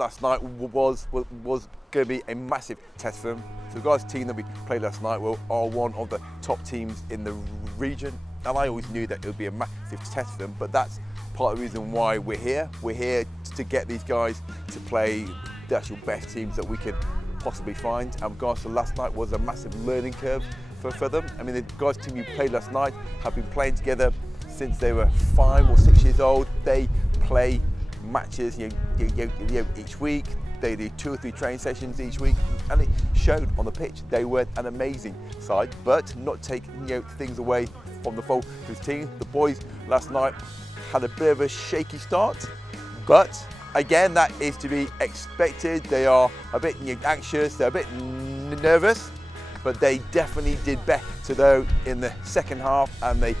last night was going to be a massive test for them. So the guys' team that we played last night are one of the top teams in the region, and I always knew that it would be a massive test for them, but that's part of the reason why we're here. We're here to get these guys to play the actual best teams that we could possibly find, and regards to last night was a massive learning curve for them. I mean, the guys' team we played last night have been playing together since they were 5 or 6 years old. They play matches each week. They do 2 or 3 training sessions each week, and it showed on the pitch. They were an amazing side, but not taking things away from the Falklands team. The boys last night had a bit of a shaky start, but again, that is to be expected. They are a bit anxious, they're a bit nervous, but they definitely did better though in the second half, and they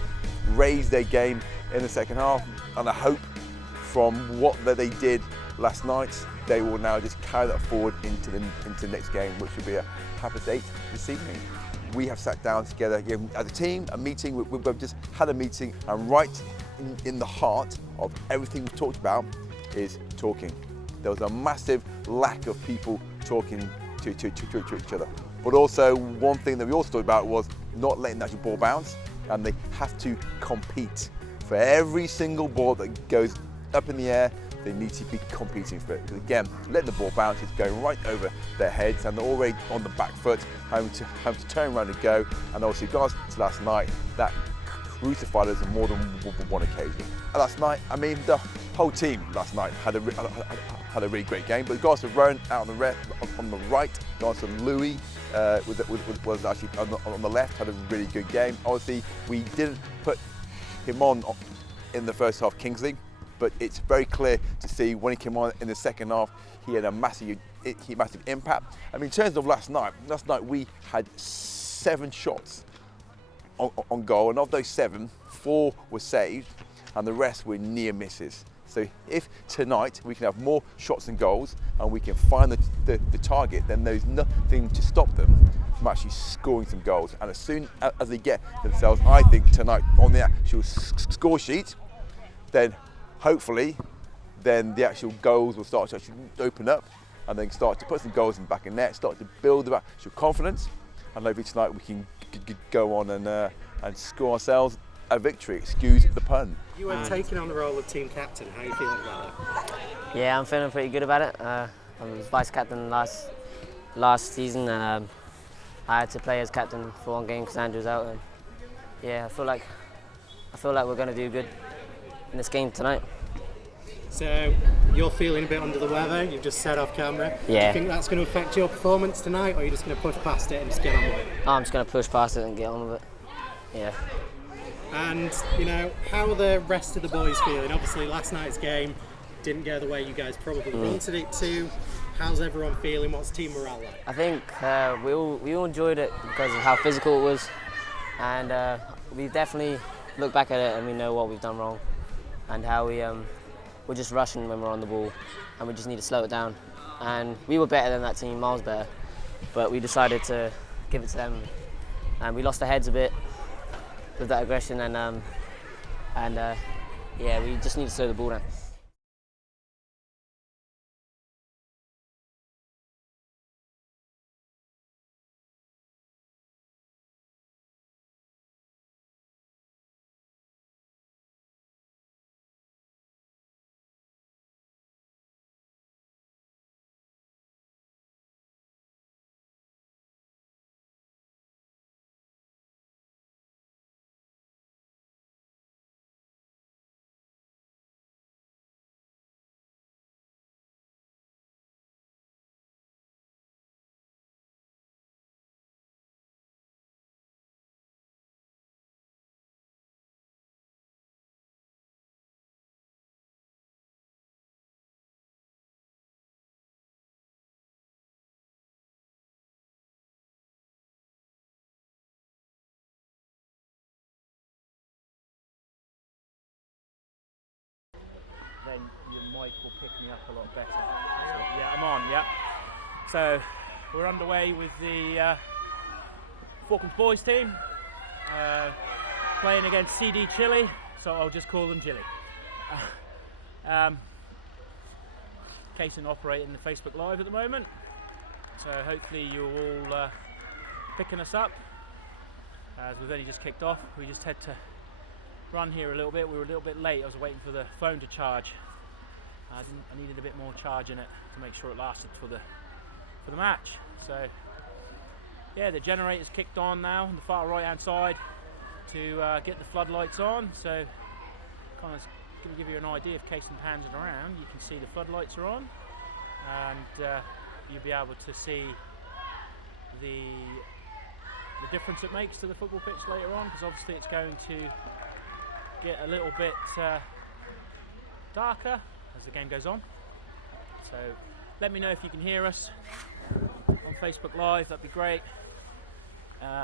raised their game in the second half. And I hope from what they did last night, they will now just carry that forward into the next game, which will be a Papa date this evening. We have sat down together as a team, a meeting. We've just had a meeting, and right in the heart of everything we've talked about is talking. There was a massive lack of people talking to each other. But also, one thing that we also talked about was not letting the actual ball bounce, and they have to compete. For every single ball that goes up in the air, they need to be competing for it. Because again, letting the ball bounce is going right over their heads, and they're already on the back foot, having to turn around and go. And obviously, regards to last night, that crucified us on more than one occasion. Last night, I mean, the whole team last night had a really great game. But regards to Rowan out on the right, regards to Louis was actually on the left, had a really good game. Obviously, we didn't put him on in the first half, Kingsley, but it's very clear to see when he came on in the second half, he had a massive impact. I mean, in terms of last night we had 7 shots on goal, and of those 7, 4 were saved, and the rest were near misses. So if tonight we can have more shots and goals, and we can find the target, then there's nothing to stop them from actually scoring some goals. And as soon as they get themselves, I think tonight on the actual score sheet, then hopefully then the actual goals will start to actually open up, and then start to put some goals in the back of net, start to build the actual confidence, and hopefully tonight we can go on and score ourselves a victory, excuse the pun. You were taking on the role of team captain. How are you feeling about that? Yeah, I'm feeling pretty good about it. I was vice captain last season, and I had to play as captain for one game because Andrew's out. And yeah, I feel like we're going to do good in this game tonight. So you're feeling a bit under the weather. You've just said off camera. Yeah. Do you think that's going to affect your performance tonight, or are you just going to push past it and just get on with it? I'm just going to push past it and get on with it. Yeah. And, how are the rest of the boys feeling? Obviously, last night's game didn't go the way you guys probably wanted it to. How's everyone feeling? What's team morale like? I think we all enjoyed it because of how physical it was, and we definitely look back at it and we know what we've done wrong, and how we're just rushing when we're on the ball, and we just need to slow it down. And we were better than that team, miles better, but we decided to give it to them, and we lost our heads a bit with that aggression, and yeah, we just need to slow the ball down. Then your mic will pick me up a lot better. Yeah, I'm on, yeah. So we're underway with the Falklands boys team, playing against CD Chile, so I'll just call them Chile. Kaysen operating the Facebook Live at the moment. So hopefully you're all picking us up. As we've only just kicked off, we just had to run here a little bit. We were a little bit late. I was waiting for the phone to charge. I needed a bit more charge in it to make sure it lasted for the match. So yeah, the generator's kicked on now on the far right hand side to get the floodlights on. So kind of going to give you an idea if Kaysen pans it around. You can see the floodlights are on, and you'll be able to see the difference it makes to the football pitch later on, because obviously it's going to get a little bit darker as the game goes on. So let me know if you can hear us on Facebook Live, that'd be great.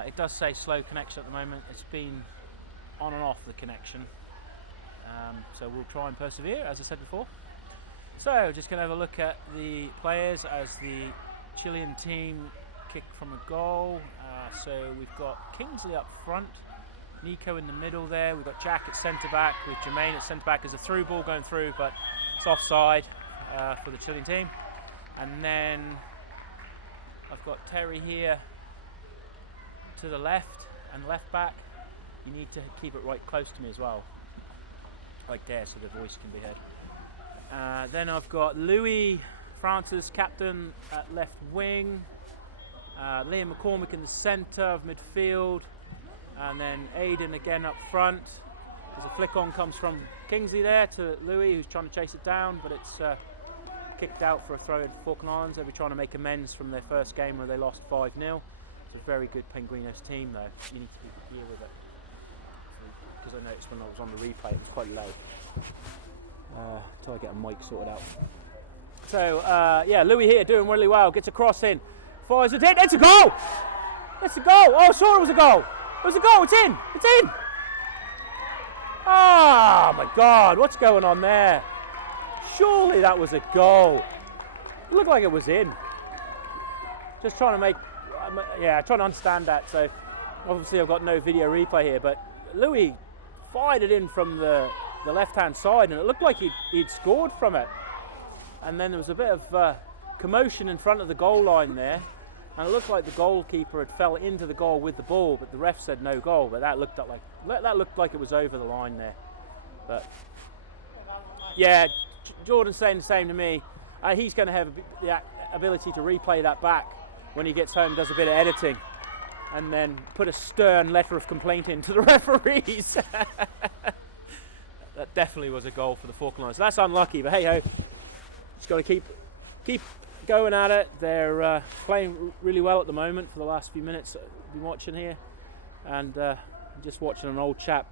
It does say slow connection at the moment. It's been on and off the connection, so we'll try and persevere, as I said before. So just going to have a look at the players as the Chilean team kick from a goal. So we've got Kingsley up front, Nico in the middle there, we've got Jack at centre back with Jermaine at centre back. As a through ball going through, but it's offside for the Chilean team. And then I've got Terry here to the left and left back. You need to keep it right close to me as well, like there, so the voice can be heard. Then I've got Louis Francis, captain, at left wing. Liam McCormick in the centre of midfield, and then Aidan again up front. As a flick on comes from Kingsley there to Louis, who's trying to chase it down, but it's kicked out for a throw at Falkland Islands. They'll be trying to make amends from their first game where they lost 5-0. It's a very good Penguinos team though. You need to be here with it, because I noticed when I was on the replay it was quite low. Until I get a mic sorted out. So yeah, Louis here doing really well. Gets a cross in, fires it in. It's a goal! It's a goal! Oh, I saw it was a goal. It was a goal. It's in. It's in. Oh my God! What's going on there? Surely that was a goal. It looked like it was in. Just trying to make, trying to understand that. So obviously I've got no video replay here, but Louis fired it in from the left-hand side, and it looked like he'd scored from it. And then there was a bit of commotion in front of the goal line there, and it looked like the goalkeeper had fell into the goal with the ball, but the ref said no goal. But that looked like it was over the line there. But yeah, Jordan's saying the same to me. He's going to have the ability to replay that back when he gets home, does a bit of editing, and then put a stern letter of complaint in to the referees. That definitely was a goal for the Falklands. That's unlucky, but hey ho, just got to keep going at it. They're playing really well at the moment for the last few minutes I've been watching here, and just watching an old chap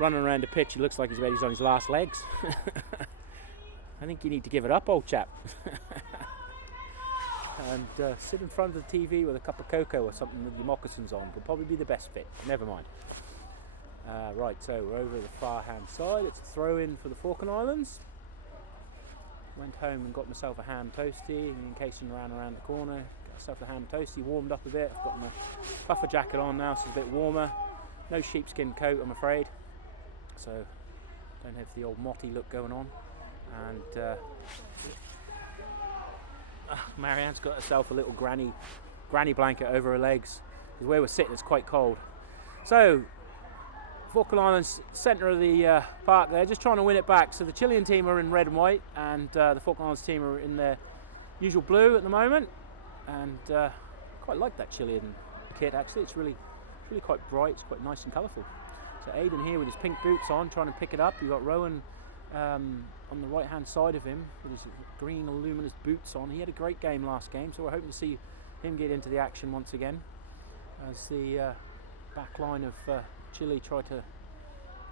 running around the pitch. He looks like he's on his last legs. I think you need to give it up, old chap. And sit in front of the TV with a cup of cocoa or something with your moccasins on would probably be the best fit. Never mind. Right, so we're over the far hand side. It's a throw in for the Falkland Islands. Went home and got myself a ham toasty in case I ran around the corner. Got myself a ham toasty, warmed up a bit. I've got my puffer jacket on now, so it's a bit warmer. No sheepskin coat, I'm afraid. So don't have the old motty look going on. And Marianne's got herself a little granny blanket over her legs, because where we're sitting it's quite cold. So Falkland Islands, centre of the park there, just trying to win it back. So the Chilean team are in red and white, and the Falkland Islands team are in their usual blue at the moment. And quite like that Chilean kit actually. It's really quite bright. It's quite nice and colourful. So Aidan here with his pink boots on, trying to pick it up. You've got Rowan on the right hand side of him with his green luminous boots on. He had a great game last game, so we're hoping to see him get into the action once again as the back line of Chile try to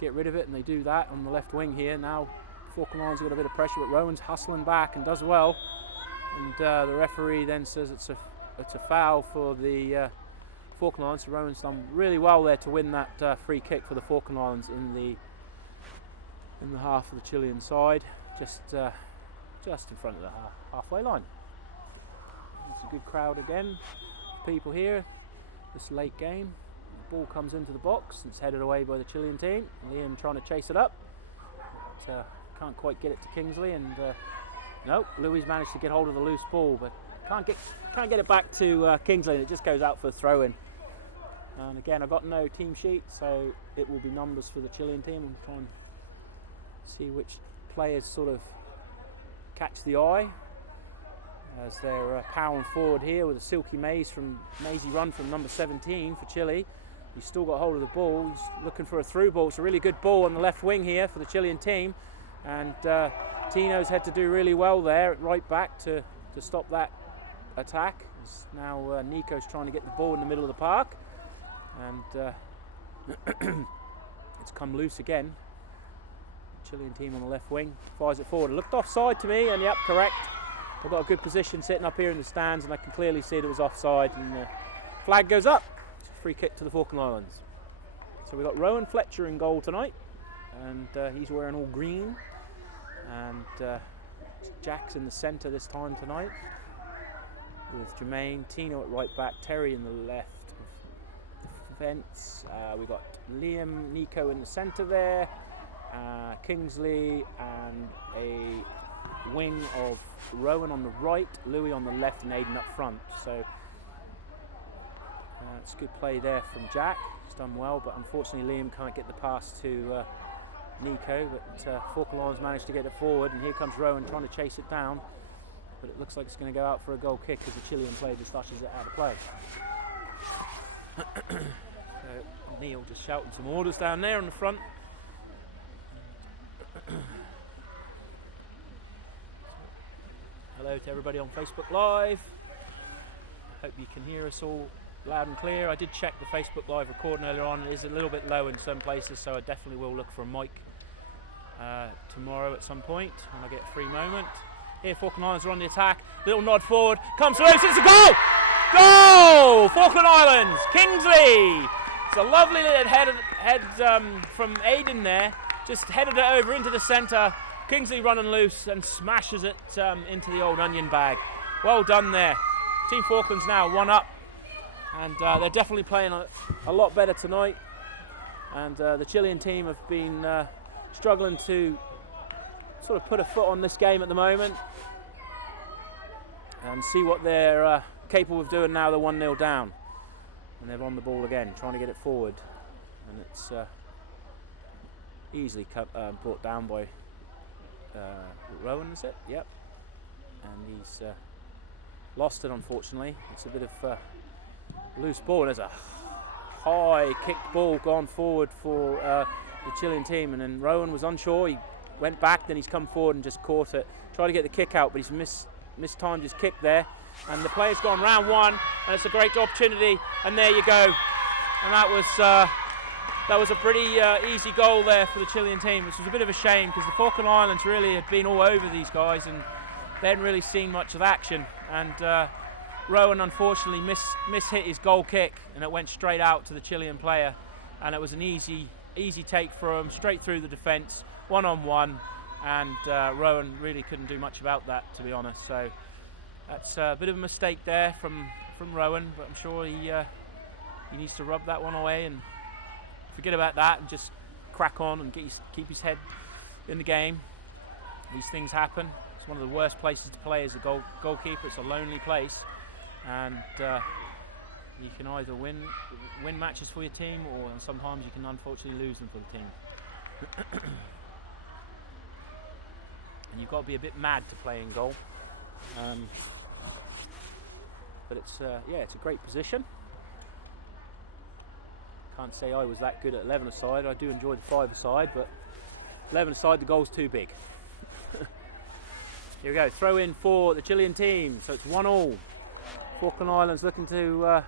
get rid of it, and they do that on the left wing here. Now Falkland Islands have got a bit of pressure, but Rowan's hustling back and does well, and the referee then says it's a foul for the Falkland Islands. So Rowan's done really well there to win that free kick for the Falkland Islands in the half of the Chilean side, just in front of the halfway line. It's a good crowd again, people here. This late game, the ball comes into the box. It's headed away by the Chilean team. Liam trying to chase it up, but can't quite get it to Kingsley, and Nope, Louis managed to get hold of the loose ball, but can't get it back to Kingsley, and it just goes out for a throw-in. And again, I've got no team sheet, so it will be numbers for the Chilean team. I'm trying to see which players sort of catch the eye as they're powering forward here with a silky mazy run from number 17 for Chile. He's still got hold of the ball. He's looking for a through ball. It's a really good ball on the left wing here for the Chilean team, and Tino's had to do really well there at right back to stop that attack. Now Nico's trying to get the ball in the middle of the park, and it's come loose again. Chilean team on the left wing fires it forward. It looked offside to me, and yep, correct. I've got a good position sitting up here in the stands, and I can clearly see that it was offside, and the flag goes up. It's a free kick to the Falkland Islands. So we've got Rowan Fletcher in goal tonight, and he's wearing all green, and Jack's in the centre this time tonight with Jermaine, Tino at right back, Terry in the left defence. We've got Liam, Nico in the centre there, Kingsley, and a wing of Rowan on the right, Louis on the left, and Aiden up front. So it's good play there from Jack. He's done well, but unfortunately Liam can't get the pass to Nico. But Falkland Islands managed to get it forward, and here comes Rowan trying to chase it down. But it looks like it's going to go out for a goal kick as the Chilean player just touches it out of play. So Neil just shouting some orders down there on the front. Hello to everybody on Facebook Live. I hope you can hear us all loud and clear. I did check the Facebook Live recording earlier on. It is a little bit low in some places, so I definitely will look for a mic tomorrow at some point when I get a free moment. Here, Falkland Islands are on the attack. Little nod forward. Comes loose. It's a goal! Goal! Falkland Islands. Kingsley. It's a lovely little head from Aiden there. Just headed it over into the centre. Kingsley running loose and smashes it into the old onion bag. Well done there. Team Falklands now 1 up, and they're definitely playing a lot better tonight. And the Chilean team have been struggling to sort of put a foot on this game at the moment and see what they're capable of doing now. They're 1-0 down, and they're on the ball again, trying to get it forward, and it's easily brought down by Rowan, is it? Yep. And he's lost it, unfortunately. It's a bit of loose ball. There's a high kicked ball gone forward for the Chilean team, and then Rowan was unsure. He went back, then he's come forward and just caught it. Tried to get the kick out, but he's mistimed his kick there. And the player's gone round one, and it's a great opportunity. And there you go. And that was a pretty easy goal there for the Chilean team, which was a bit of a shame because the Falkland Islands really had been all over these guys and they hadn't really seen much of action. And Rowan unfortunately mishit his goal kick, and it went straight out to the Chilean player. And it was an easy take for him, straight through the defence, 1-on-1. And Rowan really couldn't do much about that, to be honest. So that's a bit of a mistake there from Rowan, but I'm sure he needs to rub that one away and forget about that and just crack on and keep his head in the game. These things happen. It's one of the worst places to play as a goalkeeper. It's a lonely place, and you can either win matches for your team, or sometimes you can unfortunately lose them for the team. And you've got to be a bit mad to play in goal. But it's a great position. Can't say I was that good at 11-a-side. I do enjoy the 5-a-side, but 11-a-side, the goal's too big. Here we go, throw in for the Chilean team. So it's 1-1. Falkland Islands looking to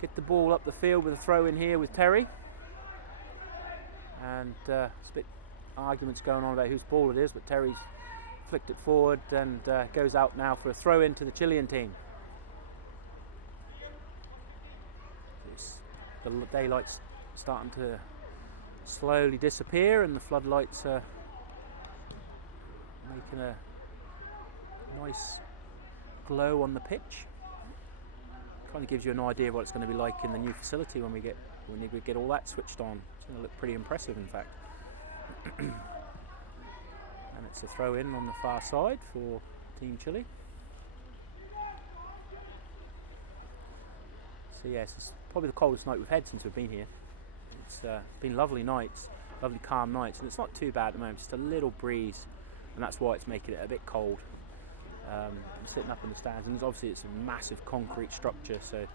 get the ball up the field with a throw in here with Terry. And it's a bit arguments going on about whose ball it is, but Terry's flicked it forward and goes out now for a throw in to the Chilean team. The daylight's starting to slowly disappear, and the floodlights are making a nice glow on the pitch. Kind of gives you an idea of what it's going to be like in the new facility when we get all that switched on. It's going to look pretty impressive, in fact. And it's a throw in on the far side for Team Chile. So yes, it's probably the coldest night we've had since we've been here. It's been lovely nights, lovely calm nights, and it's not too bad at the moment, just a little breeze, and that's why it's making it a bit cold. I'm sitting up in the stands, and obviously it's a massive concrete structure, so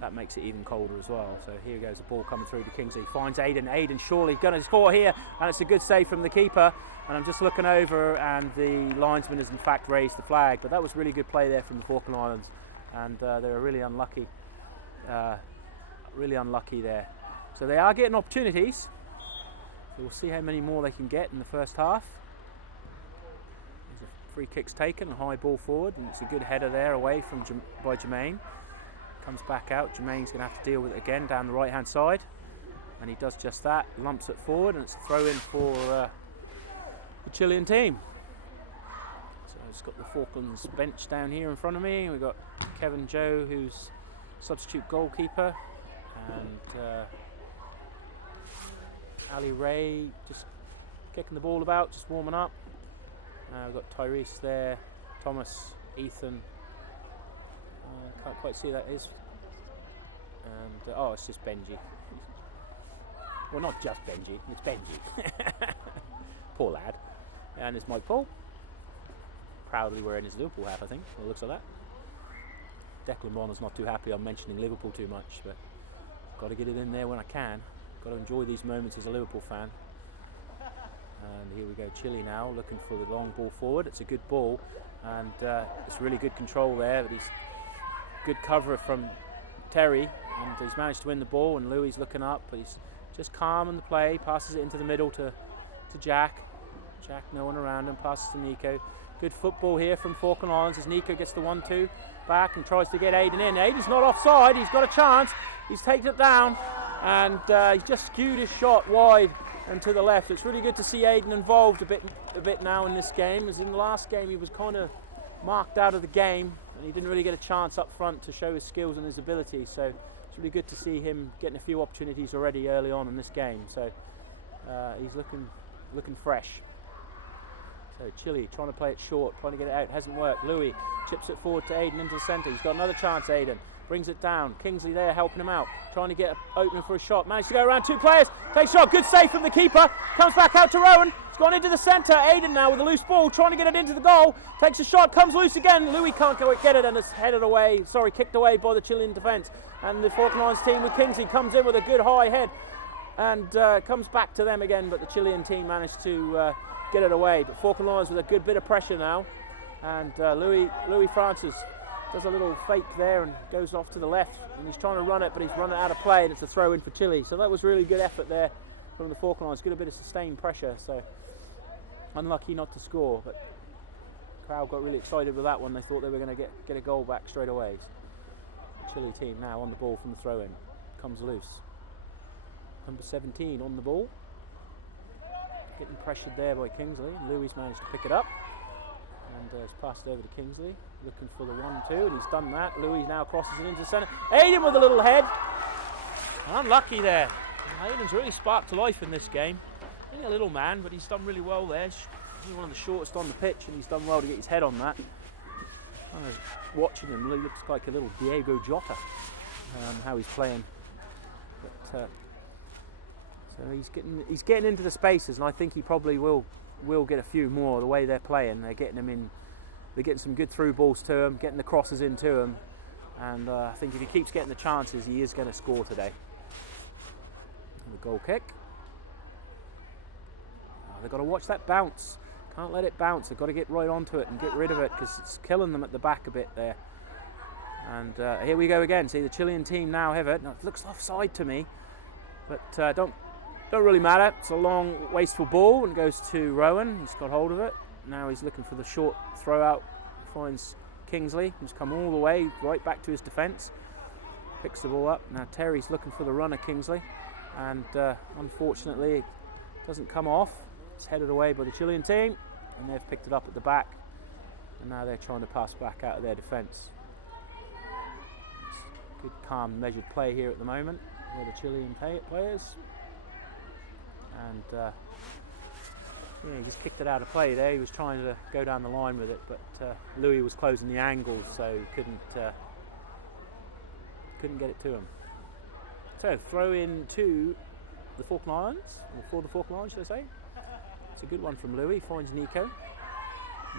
that makes it even colder as well. So here goes the ball coming through to Kingsley, finds Aiden surely going to score here, and it's a good save from the keeper. And I'm just looking over, and the linesman has in fact raised the flag, but that was really good play there from the Falkland Islands, and they were really unlucky there. So they are getting opportunities, so we'll see how many more they can get in the first half. There's a free kick's taken, a high ball forward, and it's a good header there away from by Jermaine. Comes back out, Jermaine's going to have to deal with it again down the right hand side, and he does just that, lumps it forward, and it's a throw in for the Chilean team. So it's got the Falklands bench down here in front of me. We've got Kevin Joe, who's substitute goalkeeper, and Ali Ray just kicking the ball about, just warming up. We've got Tyrese there, Thomas, Ethan. Can't quite see who that is. And oh, it's just Benji. Well, not just Benji, it's Benji. Poor lad. And there's Mike Paul, proudly wearing his Liverpool hat, I think, by the looks of that. Declan Bonner's not too happy I'm mentioning Liverpool too much, but got to get it in there when I can. Got to enjoy these moments as a Liverpool fan. And here we go, Chile now looking for the long ball forward. It's a good ball, and it's really good control there, but he's good cover from Terry, and he's managed to win the ball, and Louis looking up, but he's just calm in the play, passes it into the middle to Jack. Jack, no one around him, passes to Nico. Good football here from Falkland Islands as Nico gets the 1-2 back and tries to get Aiden in. Aiden's not offside, he's got a chance, he's taken it down, and he's just skewed his shot wide and to the left. It's really good to see Aiden involved a bit now in this game, as in the last game he was kind of marked out of the game and he didn't really get a chance up front to show his skills and his ability, so it's really good to see him getting a few opportunities already early on in this game. So he's looking fresh. So Chile trying to play it short, trying to get it out, hasn't worked. Louis chips it forward to Aiden into the centre. He's got another chance, Aiden. Brings it down. Kingsley there helping him out, trying to get opening for a shot. Managed to go around two players. Takes a shot, good save from the keeper. Comes back out to Rowan. It's gone into the centre. Aiden now with a loose ball, trying to get it into the goal. Takes a shot, comes loose again. Louis can't get it, and it's kicked away by the Chilean defence. And the Falkland Islands team with Kingsley comes in with a good high head and comes back to them again, but the Chilean team managed to get it away. But Falkland Islands with a good bit of pressure now, and Louis Francis does a little fake there and goes off to the left, and he's trying to run it, but he's run it out of play, and it's a throw in for Chile. So that was really good effort there from the Falkland Islands. Good a bit of sustained pressure, so unlucky not to score, but the crowd got really excited with that one. They thought they were going to get a goal back straight away. The Chile team now on the ball from the throw in, comes loose. Number 17 on the ball, getting pressured there by Kingsley, and Louis managed to pick it up and has passed over to Kingsley, looking for the 1-2, and he's done that. Louis now crosses it into the centre. Aiden with a little head, unlucky there. Aiden's really sparked to life in this game. Only a little man, but he's done really well there. He's one of the shortest on the pitch, and he's done well to get his head on that. I was watching him, he looks like a little Diego Jota, how he's playing. But so he's getting into the spaces, and I think he probably will get a few more the way they're playing. They're getting him in. They're getting some good through balls to him, getting the crosses into him, and I think if he keeps getting the chances, he is going to score today. And the goal kick. They've got to watch that bounce. Can't let it bounce. They've got to get right onto it and get rid of it, because it's killing them at the back a bit there. And here we go again. See, the Chilean team now have it. Now, it looks offside to me, but don't really matter. It's a long, wasteful ball, and goes to Rowan. He's got hold of it. Now he's looking for the short throw out. Finds Kingsley, who's come all the way right back to his defence. Picks the ball up. Now Terry's looking for the runner, Kingsley, and unfortunately it doesn't come off. It's headed away by the Chilean team, and they've picked it up at the back, and now they're trying to pass back out of their defence. Good, calm, measured play here at the moment with the Chilean players. And he just kicked it out of play there. He was trying to go down the line with it, but Louis was closing the angle, so he couldn't get it to him. So throw in to the Falklands, or for the Falklands, should I say? It's a good one from Louis. Finds Nico.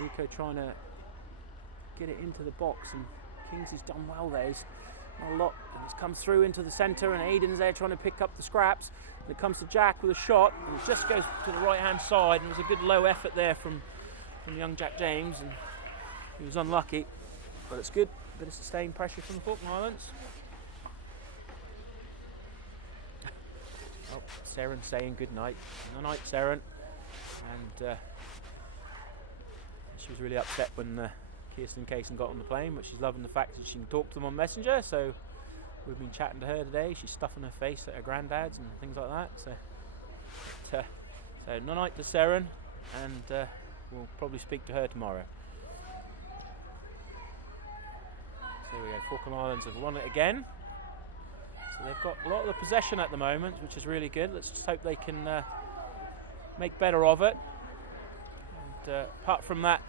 Nico trying to get it into the box, and Kingsley's done well there. He's not a lot, and it's come through into the centre, and Aiden's there trying to pick up the scraps. And it comes to Jack with a shot, and it just goes to the right hand side, and it was a good low effort there from young Jack James, and he was unlucky, but it's good. A bit of sustained pressure from the Falkland Islands. Oh, Seren saying good night. Good night, Seren. And she was really upset when Kirsten Kaysen got on the plane, but she's loving the fact that she can talk to them on Messenger, so we've been chatting to her today. She's stuffing her face at her granddad's and things like that. So no night to Seren, and we'll probably speak to her tomorrow. So here we go, Falkland Islands have won it again. So they've got a lot of the possession at the moment, which is really good. Let's just hope they can make better of it. And apart from that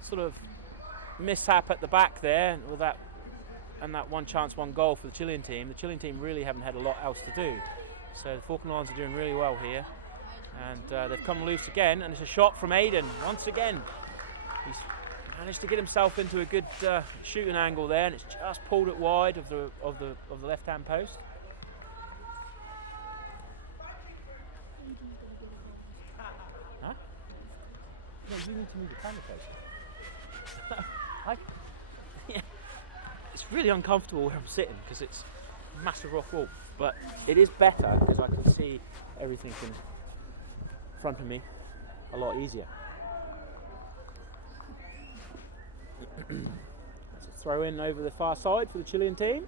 sort of mishap at the back there, with that one chance, one goal for the Chilean team really haven't had a lot else to do. So the Falkland Islands are doing really well here, and they've come loose again, and it's a shot from Aiden once again. He's managed to get himself into a good shooting angle there, and it's just pulled it wide of the left-hand post. Huh? No, you need to move the camera post. Yeah. It's really uncomfortable where I'm sitting because it's a massive rock wall, but it is better because I can see everything in front of me a lot easier. It's a throw in over the far side for the Chilean team.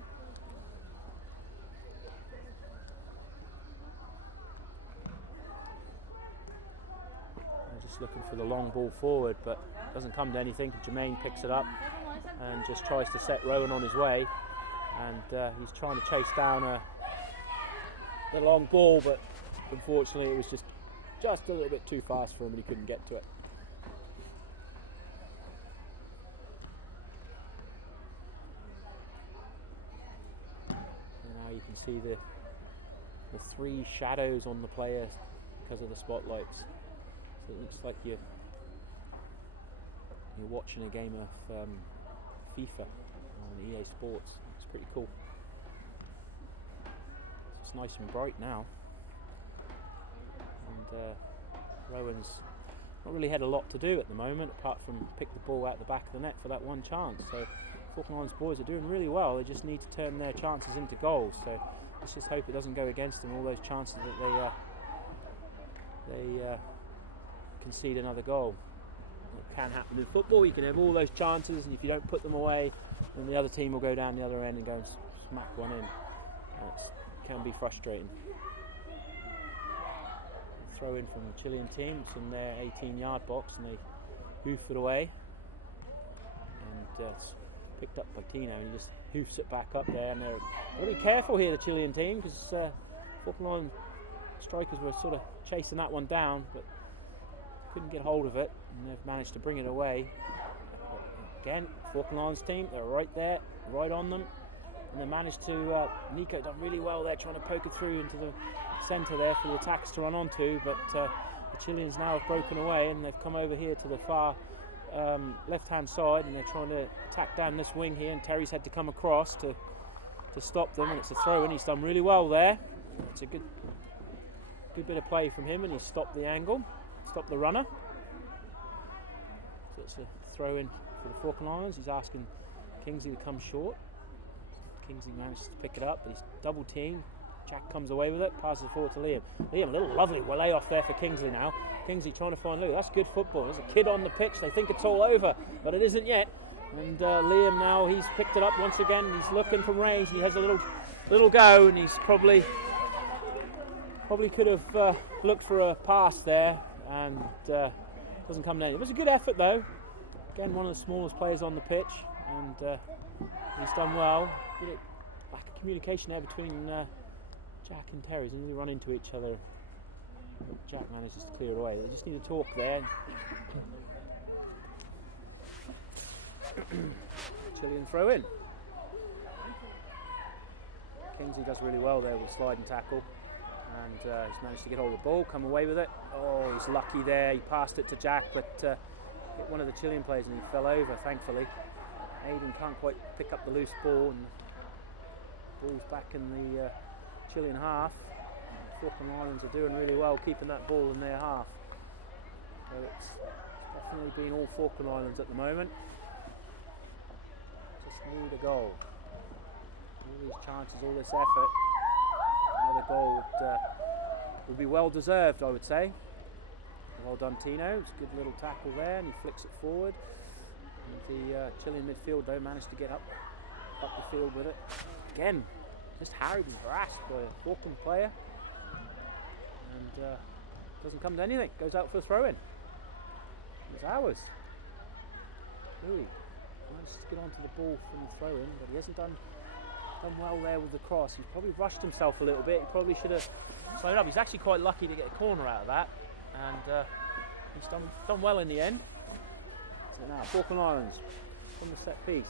They're just looking for the long ball forward, but it doesn't come to anything. Jermaine picks it up and just tries to set Rowan on his way, and he's trying to chase down the long ball, but unfortunately it was just a little bit too fast for him and he couldn't get to it. And now you can see the three shadows on the players because of the spotlights, so it looks like you're watching a game of FIFA on EA Sports. It's pretty cool. It's nice and bright now, and Rowan's not really had a lot to do at the moment apart from pick the ball out the back of the net for that one chance. So Falkland Islands boys are doing really well. They just need to turn their chances into goals, so let's just hope it doesn't go against them, all those chances that they concede another goal. It can happen in football. You can have all those chances, and if you don't put them away, then the other team will go down the other end and go and smack one in. It can be frustrating. Throw in from the Chilean team. It's in their 18-yard box, and they hoof it away. And it's picked up by Tino, and he just hoofs it back up there. And they're really careful here, the Chilean team, because Falkland Island strikers were sort of chasing that one down, but couldn't get hold of it, and they've managed to bring it away. Again, Falkland Islands team, they're right there, right on them, and they managed to, Nico done really well there, trying to poke it through into the centre there for the attacks to run onto, but the Chileans now have broken away, and they've come over here to the far left-hand side, and they're trying to attack down this wing here, and Terry's had to come across to stop them, and it's a throw, and he's done really well there. It's a good bit of play from him, and he's stopped the angle. Stop the runner. So it's a throw in for the Falkland Islands. He's asking Kingsley to come short. Kingsley manages to pick it up, but he's double teamed. Jack comes away with it, passes it forward to Liam. Liam, a little lovely layoff there for Kingsley now. Kingsley trying to find Lou. That's good football. There's a kid on the pitch. They think it's all over, but it isn't yet. And Liam now, he's picked it up once again. He's looking from range, and he has a little go, and he's probably could have looked for a pass there, and doesn't come down. It was a good effort though. Again, one of the smallest players on the pitch, and he's done well. Bit of lack of communication there between Jack and Terry. They really run into each other Jack manages to clear it away. They just need to talk there. Chilean throw in. Kingsley does really well there with a sliding tackle, and he's managed to get hold of the ball, come away with it. Oh, he's lucky there. He passed it to Jack, but hit one of the Chilean players and he fell over, thankfully. Aiden can't quite pick up the loose ball, and the ball's back in the Chilean half. Falkland Islands are doing really well keeping that ball in their half. So it's definitely been all Falkland Islands at the moment. Just need a goal. All these chances, all this effort, another goal would be well deserved, I would say. Well done, Tino. It's a good little tackle there, and he flicks it forward. And the Chilean midfield, though, managed to get up the field with it. Again, just harried and harassed by a Falkland player, and doesn't come to anything. Goes out for a throw-in. It's ours. Louis manages to get onto the ball from the throw-in, but he hasn't done well there with the cross. He's probably rushed himself a little bit. He probably should have slowed up. He's actually quite lucky to get a corner out of that, and he's done well in the end. So now Falkland Islands from the set piece,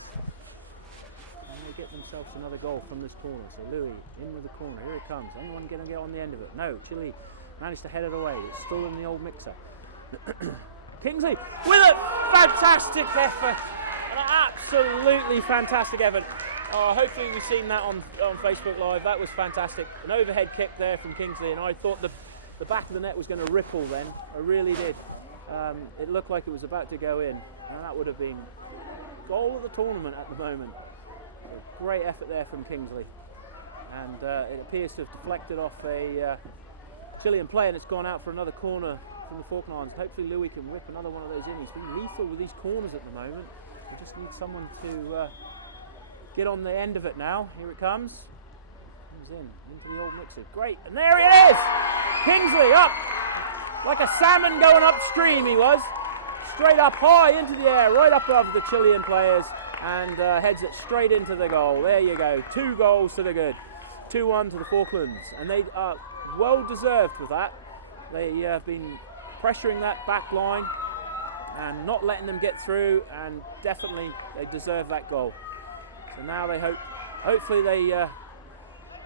and they get themselves another goal from this corner. So Louis in with the corner. Here it comes. Anyone going to get on the end of it? No. Chile managed to head it away. It's still in the old mixer. Kingsley with a fantastic effort. An absolutely fantastic effort. Oh, hopefully we've seen that on Facebook Live. That was fantastic. An overhead kick there from Kingsley, and I thought the back of the net was going to ripple then. I really did. It looked like it was about to go in, and that would have been goal of the tournament at the moment. A great effort there from Kingsley, and it appears to have deflected off a Chilean player, and it's gone out for another corner from the Falkland Islands. Hopefully Louis can whip another one of those in. He's been lethal with these corners at the moment. We just need someone to get on the end of it now. Here it comes. Comes into the old mixer. Great, and there it is! Kingsley up! Like a salmon going upstream he was. Straight up high into the air, right up above the Chilean players, and heads it straight into the goal. There you go, 2 goals to the good. 2-1 to the Falklands, and they are well deserved with that. They have been pressuring that back line and not letting them get through, and definitely they deserve that goal. So now they hopefully they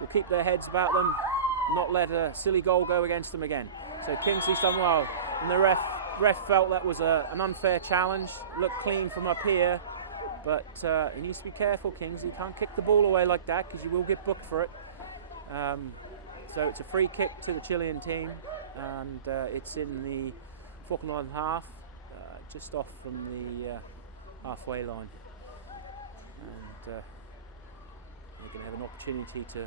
will keep their heads about them, not let a silly goal go against them again. So Kingsley's done well, and the ref felt that was an unfair challenge. Looked clean from up here, but he needs to be careful, Kingsley. You can't kick the ball away like that because you will get booked for it. So it's a free kick to the Chilean team, and it's in the Falkland Island half, just off from the halfway line. And they're going to have an opportunity to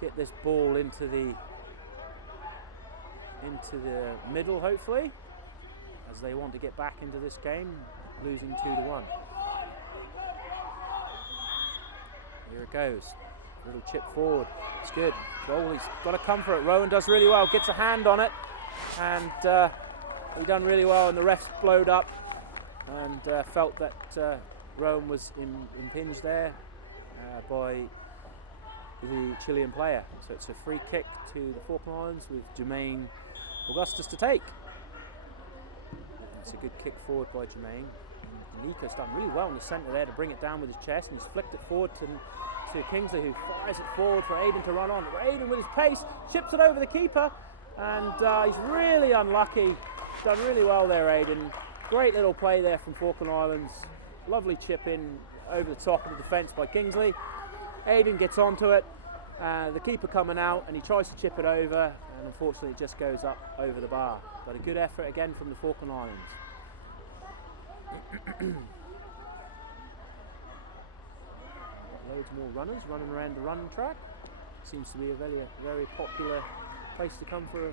get this ball into the middle, hopefully, as they want to get back into this game, losing 2-1. Here it goes. Little chip forward. It's good. Goalie's got to come for it. Rowan does really well. Gets a hand on it, and he done really well. And the refs blowed up and felt that Rowan was impinged there by the Chilean player. So it's a free kick to the Falkland Islands with Jermaine Augustus to take. It's a good kick forward by Jermaine. And Nico's done really well in the centre there to bring it down with his chest, and he's flicked it forward to Kingsley, who fires it forward for Aiden to run on. Aiden with his pace chips it over the keeper, and he's really unlucky. He's done really well there, Aiden. Great little play there from Falkland Islands. Lovely chip in over the top of the defence by Kingsley. Aiden gets onto it, the keeper coming out, and he tries to chip it over, and unfortunately it just goes up over the bar. But a good effort again from the Falkland Islands. Loads more runners running around the run track. Seems to be a very popular place to come for a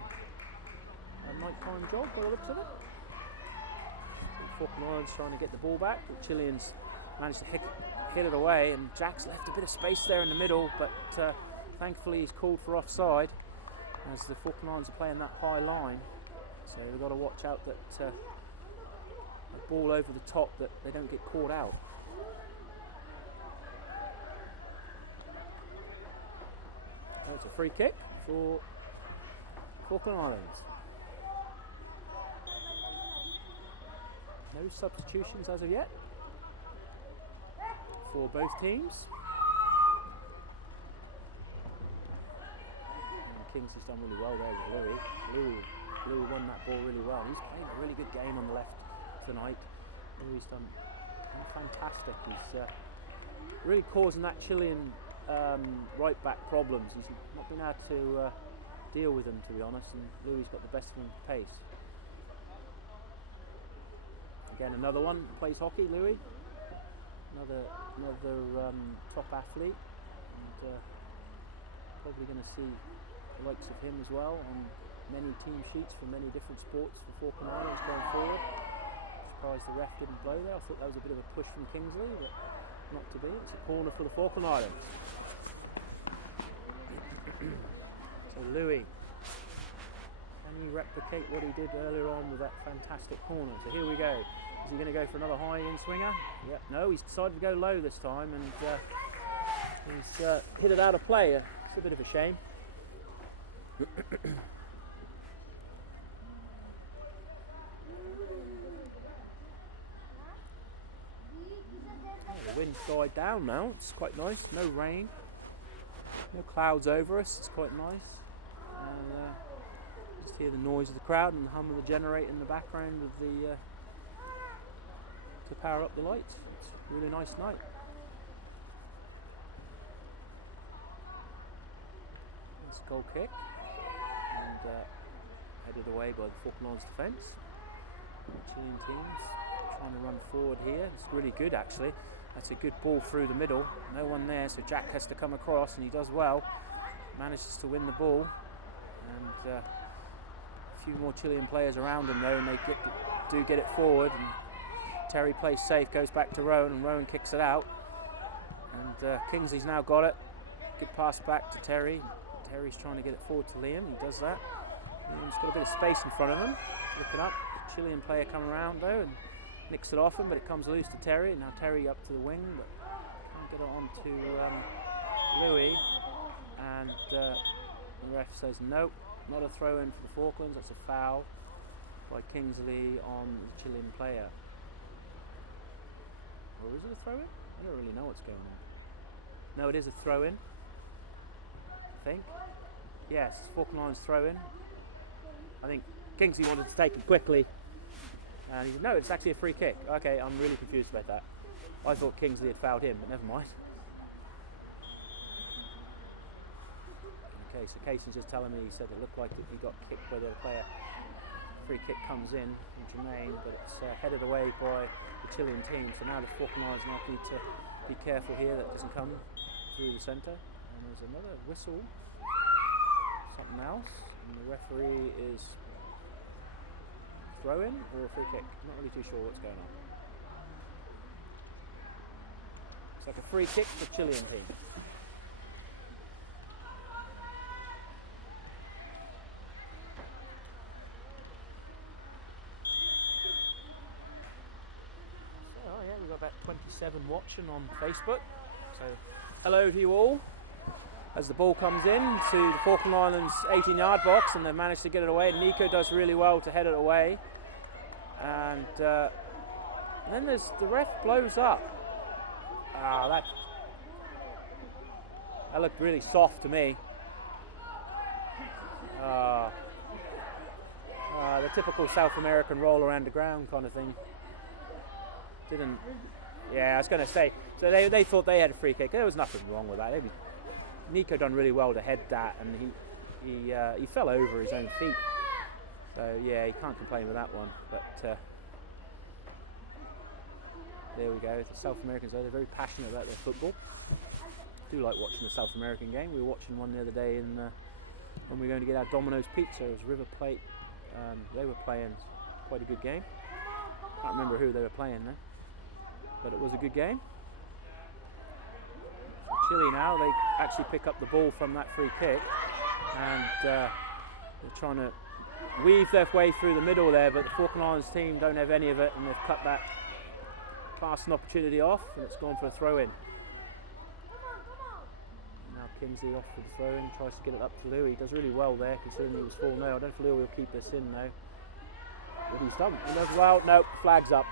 nighttime jog by the looks of it. So Falkland Islands trying to get the ball back. The Chileans managed to hit it away, and Jack's left a bit of space there in the middle, but thankfully he's called for offside as the Falkland Islands are playing that high line. So they've got to watch out that a ball over the top, that they don't get caught out. It's a free kick for Falkland Islands. No substitutions as of yet for both teams. And Kings has done really well there with Louis. Louis won that ball really well. He's playing a really good game on the left tonight. Louis done fantastic. He's really causing that Chilean right back problems. He's not been able to deal with them, to be honest, and Louis got the best of him pace. Again, another one plays hockey, Louis. Another top athlete, and probably going to see the likes of him as well on many team sheets for many different sports for Falkland Islands going forward. Surprised the ref didn't blow there. I thought that was a bit of a push from Kingsley, but not to be. It's a corner for the Falkland Islands. So Louis, can he replicate what he did earlier on with that fantastic corner? So here we go. Is he going to go for another high in swinger? Yeah. No, he's decided to go low this time, and he's hit it out of play. It's a bit of a shame. The wind's died down now. It's quite nice. No rain. No clouds over us. It's quite nice. And just hear the noise of the crowd and the hum of the generator in the background of the to power up the lights. It's a really nice night. It's a goal kick and headed away by the Falklands defence. The Chilean teams trying to run forward here. It's really good actually. That's a good ball through the middle. No one there, so Jack has to come across, and he does well. Manages to win the ball, and a few more Chilean players around him though, and they do get it forward. And Terry plays safe, goes back to Rowan, and Rowan kicks it out. And Kingsley's now got it. Good pass back to Terry. Terry's trying to get it forward to Liam. He does that. Liam's got a bit of space in front of him. Looking up, the Chilean player coming around though, and nicks it off him, but it comes loose to Terry. Now Terry up to the wing, but can't get it on to Louis. And the ref says nope, not a throw in for the Falklands. That's a foul by Kingsley on the Chilean player. Or is it a throw in? I don't really know what's going on. No, it is a throw in, I think. Yes, Falkland Islands throw in. I think Kingsley wanted to take it quickly. And he said, no, it's actually a free kick. Okay, I'm really confused about that. I thought Kingsley had fouled him, but never mind. Okay, so Casey's just telling me, he said it looked like he got kicked by the other player. Free kick comes in from Jermaine, but it's headed away by the Chilean team. So now the Falkland Islands now need to be careful here that doesn't come through the centre. And there's another whistle, something else, and the referee is throw in or a free kick. Not really too sure what's going on. It's like a free kick for Chilean team. So yeah, we've got about 27 watching on Facebook. So hello to you all. As the ball comes in to the Falkland Islands 18-yard box, and they've managed to get it away. Nico does really well to head it away. And then there's the ref blows up. That looked really soft to me. The typical South American roll around the ground kind of thing. Yeah, I was going to say. So they thought they had a free kick. There was nothing wrong with that. Nico done really well to head that, and he fell over his own feet. So yeah, he can't complain with that one. But there we go. The South Americans, they're very passionate about their football. I do like watching a South American game. We were watching one the other day when we were going to get our Domino's pizza. It was River Plate. They were playing quite a good game. Can't remember who they were playing there, but it was a good game. So Chile now, they actually pick up the ball from that free kick, and they're trying to weave their way through the middle there, but the Falkland Islands team don't have any of it, and they've cut that passing opportunity off, and it's gone for a throw in. Now Kingsley off for the throw in, tries to get it up to Louis. Does really well there, considering he was 4-0. I don't know if Louis will keep this in though. But he's done. He does well. Nope, flag's up.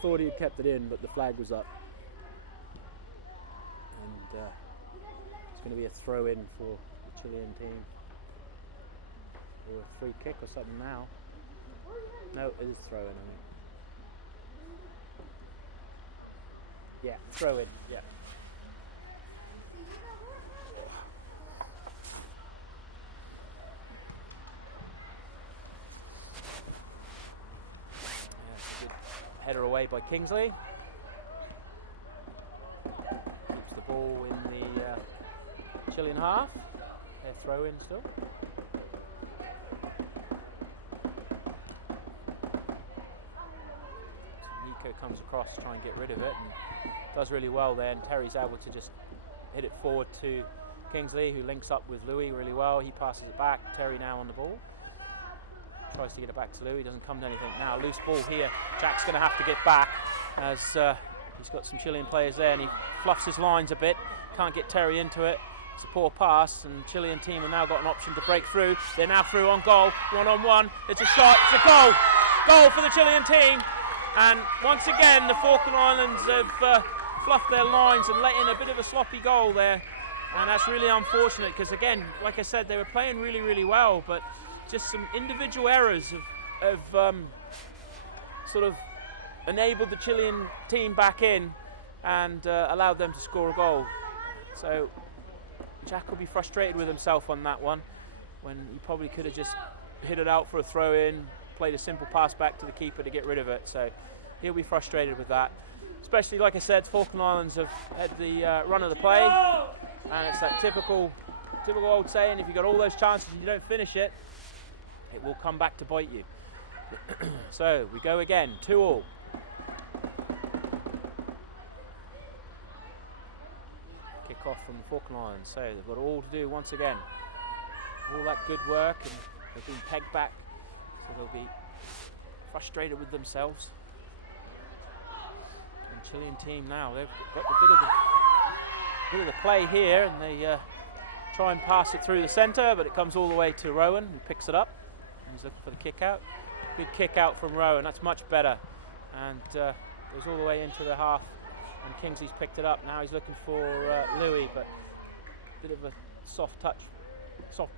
Thought he'd kept it in, but the flag was up. And it's going to be a throw in for the Chilean team. Or a free kick or something now. No, it is throw in, I think. Yeah, throw in, yeah. Header away by Kingsley. Keeps the ball in the Chilean half. Their throw in still. So Nico comes across to try and get rid of it and does really well there. And Terry's able to just hit it forward to Kingsley, who links up with Louis really well. He passes it back. Terry now on the ball. Tries to get it back to Louis, doesn't come to anything now. Loose ball here. Jack's going to have to get back as he's got some Chilean players there and he fluffs his lines a bit. Can't get Terry into it. It's a poor pass and Chilean team have now got an option to break through. They're now through on goal, 1-on-1. It's a shot, it's a goal. Goal for the Chilean team. And once again, the Falkland Islands have fluffed their lines and let in a bit of a sloppy goal there. And that's really unfortunate because, again, like I said, they were playing really, really well, but just some individual errors have sort of enabled the Chilean team back in and allowed them to score a goal. So Jack will be frustrated with himself on that one when he probably could have just hit it out for a throw in, played a simple pass back to the keeper to get rid of it. So he'll be frustrated with that. Especially, like I said, Falkland Islands have had the run of the play, and it's that typical old saying, if you've got all those chances and you don't finish it, it will come back to bite you. So we go again, 2-2. Kick off from the Falkland Islands. So they've got all to do once again. All that good work, and they've been pegged back, so they'll be frustrated with themselves. And Chilean team now, they've got a bit of the play here, and they try and pass it through the centre, but it comes all the way to Rowan, who picks it up. He's looking for the kick out. Good kick out from Rowan, that's much better. And goes all the way into the half, and Kingsley's picked it up. Now he's looking for Louis, but a bit of a soft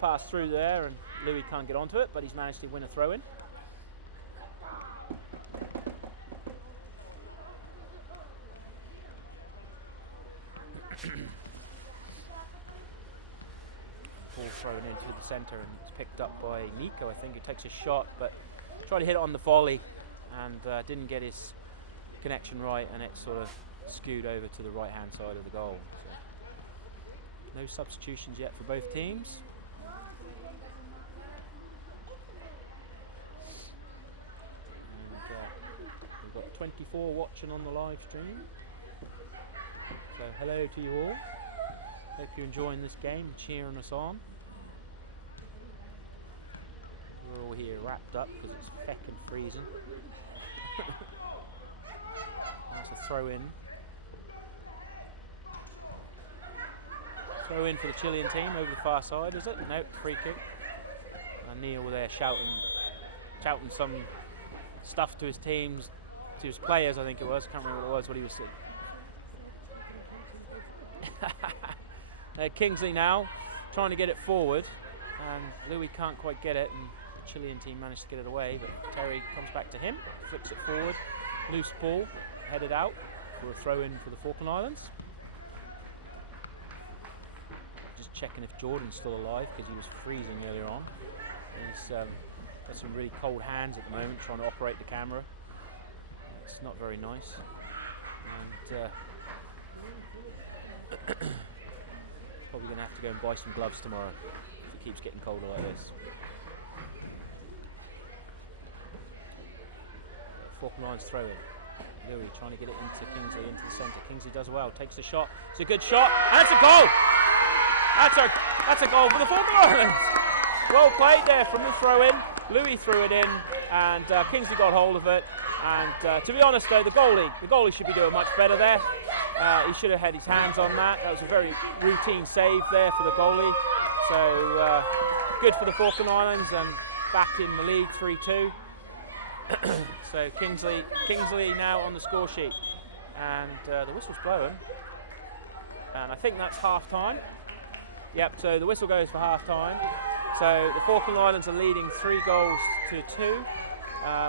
pass through there, and Louis can't get onto it, but he's managed to win a throw in. Ball thrown into the centre and it's picked up by Nico. I think he takes a shot, but tried to hit it on the volley and didn't get his connection right, and it sort of skewed over to the right hand side of the goal. So, no substitutions yet for both teams. And we've got 24 watching on the live stream. So hello to you all. Hope you're enjoying this game, cheering us on. We're all here wrapped up because it's feckin' freezing. That's a throw in. Throw in for the Chilean team over the far side, is it? Nope, free kick. And Neil there shouting some stuff to his teams, to his players, I think it was. Can't remember what he was saying. Kingsley now trying to get it forward, and Louis can't quite get it, and the Chilean team managed to get it away, but Terry comes back to him, flicks it forward, loose ball, headed out for a throw in for the Falkland Islands. Just checking if Jordan's still alive because he was freezing earlier on. He's got some really cold hands at the moment trying to operate the camera. It's not very nice. And probably going to have to go and buy some gloves tomorrow if it keeps getting colder like this. Falkland Islands throw in. Louis trying to get it into Kingsley, into the centre. Kingsley does well, takes the shot. It's a good shot, and it's a goal! That's a goal for the Falkland Islands! Well played there from the throw in. Louis threw it in, and Kingsley got hold of it. And to be honest though, the goalie should be doing much better there. He should have had his hands on that. That was a very routine save there for the goalie. So good for the Falkland Islands and back in the league 3-2. So Kingsley now on the score sheet. And the whistle's blowing. And I think that's half time. Yep, so the whistle goes for half time. So the Falkland Islands are leading 3-2.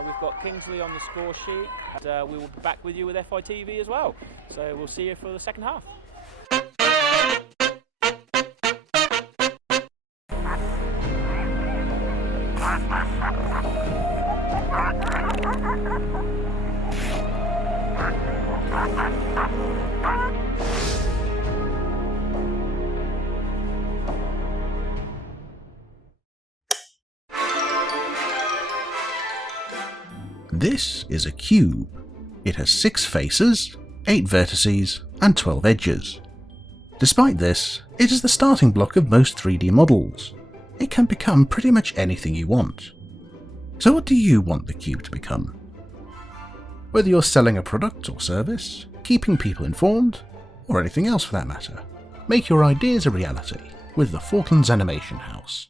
We've got Kingsley on the score sheet. And, we will be back with you with FITV as well. So we'll see you for the second half. This is a cube. It has 6 faces, 8 vertices, and 12 edges. Despite this, it is the starting block of most 3D models. It can become pretty much anything you want. So what do you want the cube to become? Whether you're selling a product or service, keeping people informed, or anything else for that matter, make your ideas a reality with the Falklands Animation House.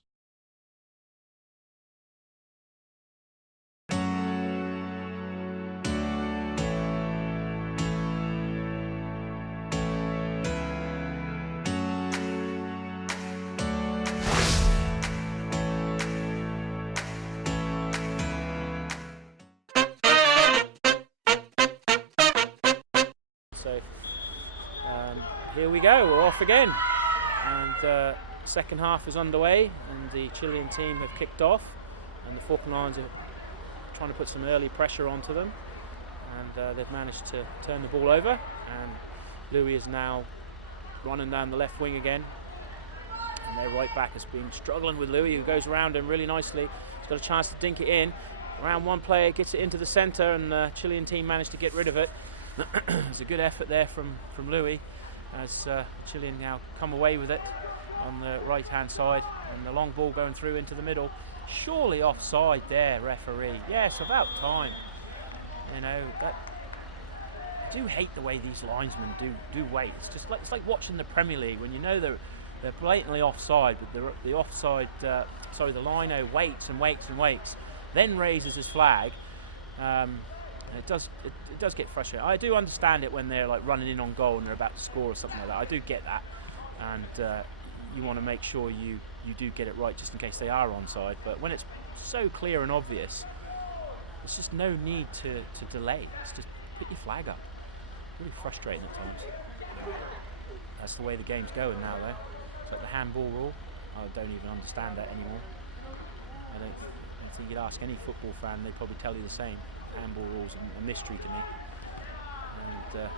So here we go, we're off again, and second half is underway and the Chilean team have kicked off and the Falkland Islands are trying to put some early pressure onto them, and they've managed to turn the ball over, and Louis is now running down the left wing again, and their right back has been struggling with Louis, who goes around him really nicely. He's got a chance to dink it in, around one player, gets it into the centre, and the Chilean team managed to get rid of it. There's a good effort there from Louis as Chilean now come away with it on the right hand side, and the long ball going through into the middle. Surely offside there, referee. Yes, about time. You know, that, I do hate the way these linesmen do wait. It's just like, it's like watching the Premier League when you know they're blatantly offside, but the offside the lino waits and waits and waits, then raises his flag. It does get frustrating. I do understand it when they're like running in on goal and they're about to score or something like that. I do get that, and you want to make sure you do get it right just in case they are onside. But when it's so clear and obvious, there's just no need to delay. It's just put your flag up. Really frustrating at times. That's the way the game's going now, though. It's like the handball rule. I don't even understand that anymore. I don't think you'd ask any football fan, they'd probably tell you the same. Handball rules are a mystery to me, and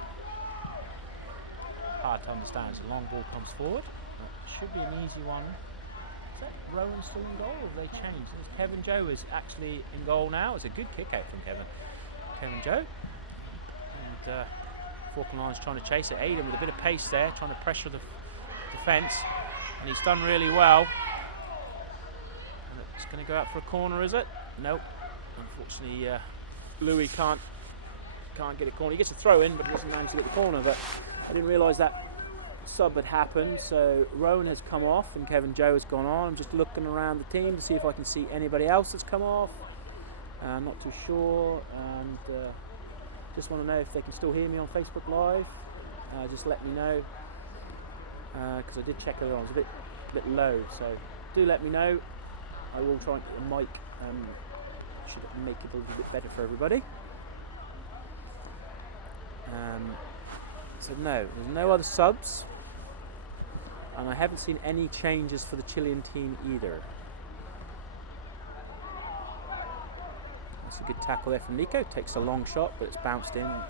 hard to understand. So the long ball comes forward. That should be an easy one. Is that Rowan still in goal, or have they changed? Kevin Joe is actually in goal now. It's a good kick out from Kevin Joe, and Falkland Islands trying to chase it. Aiden with a bit of pace there, trying to pressure the defence, and he's done really well. And it's going to go out for a corner, is it? Nope. Unfortunately, Louis can't get a corner. He gets a throw in, but he doesn't manage to get the corner. But I didn't realise that sub had happened. So Rowan has come off and Kevin Joe has gone on. I'm just looking around the team to see if I can see anybody else that's come off. I'm not too sure, and just want to know if they can still hear me on Facebook Live. Just let me know, because I did check earlier on. It was a bit low, so do let me know. I will try and get a mic. Should make it a little bit better for everybody. So no, there's no other subs, and I haven't seen any changes for the Chilean team either. That's a good tackle there from Nico. Takes a long shot, but it's bounced in and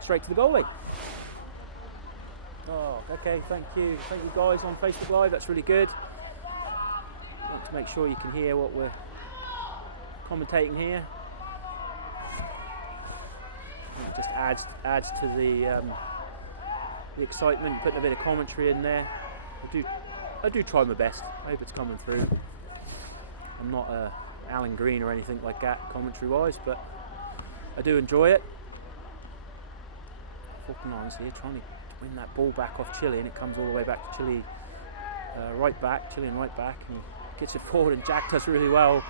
straight to the goalie. Oh, okay, thank you guys on Facebook Live. That's really good. I want to make sure you can hear what we're commentating here. It just adds to the excitement, putting a bit of commentary in there. I do try my best. I hope it's coming through. I'm not Alan Green or anything like that commentary wise, but I do enjoy it. Falklands here trying to win that ball back off Chile, and it comes all the way back to Chile, Chilean right back, and he gets it forward, and Jack does really well,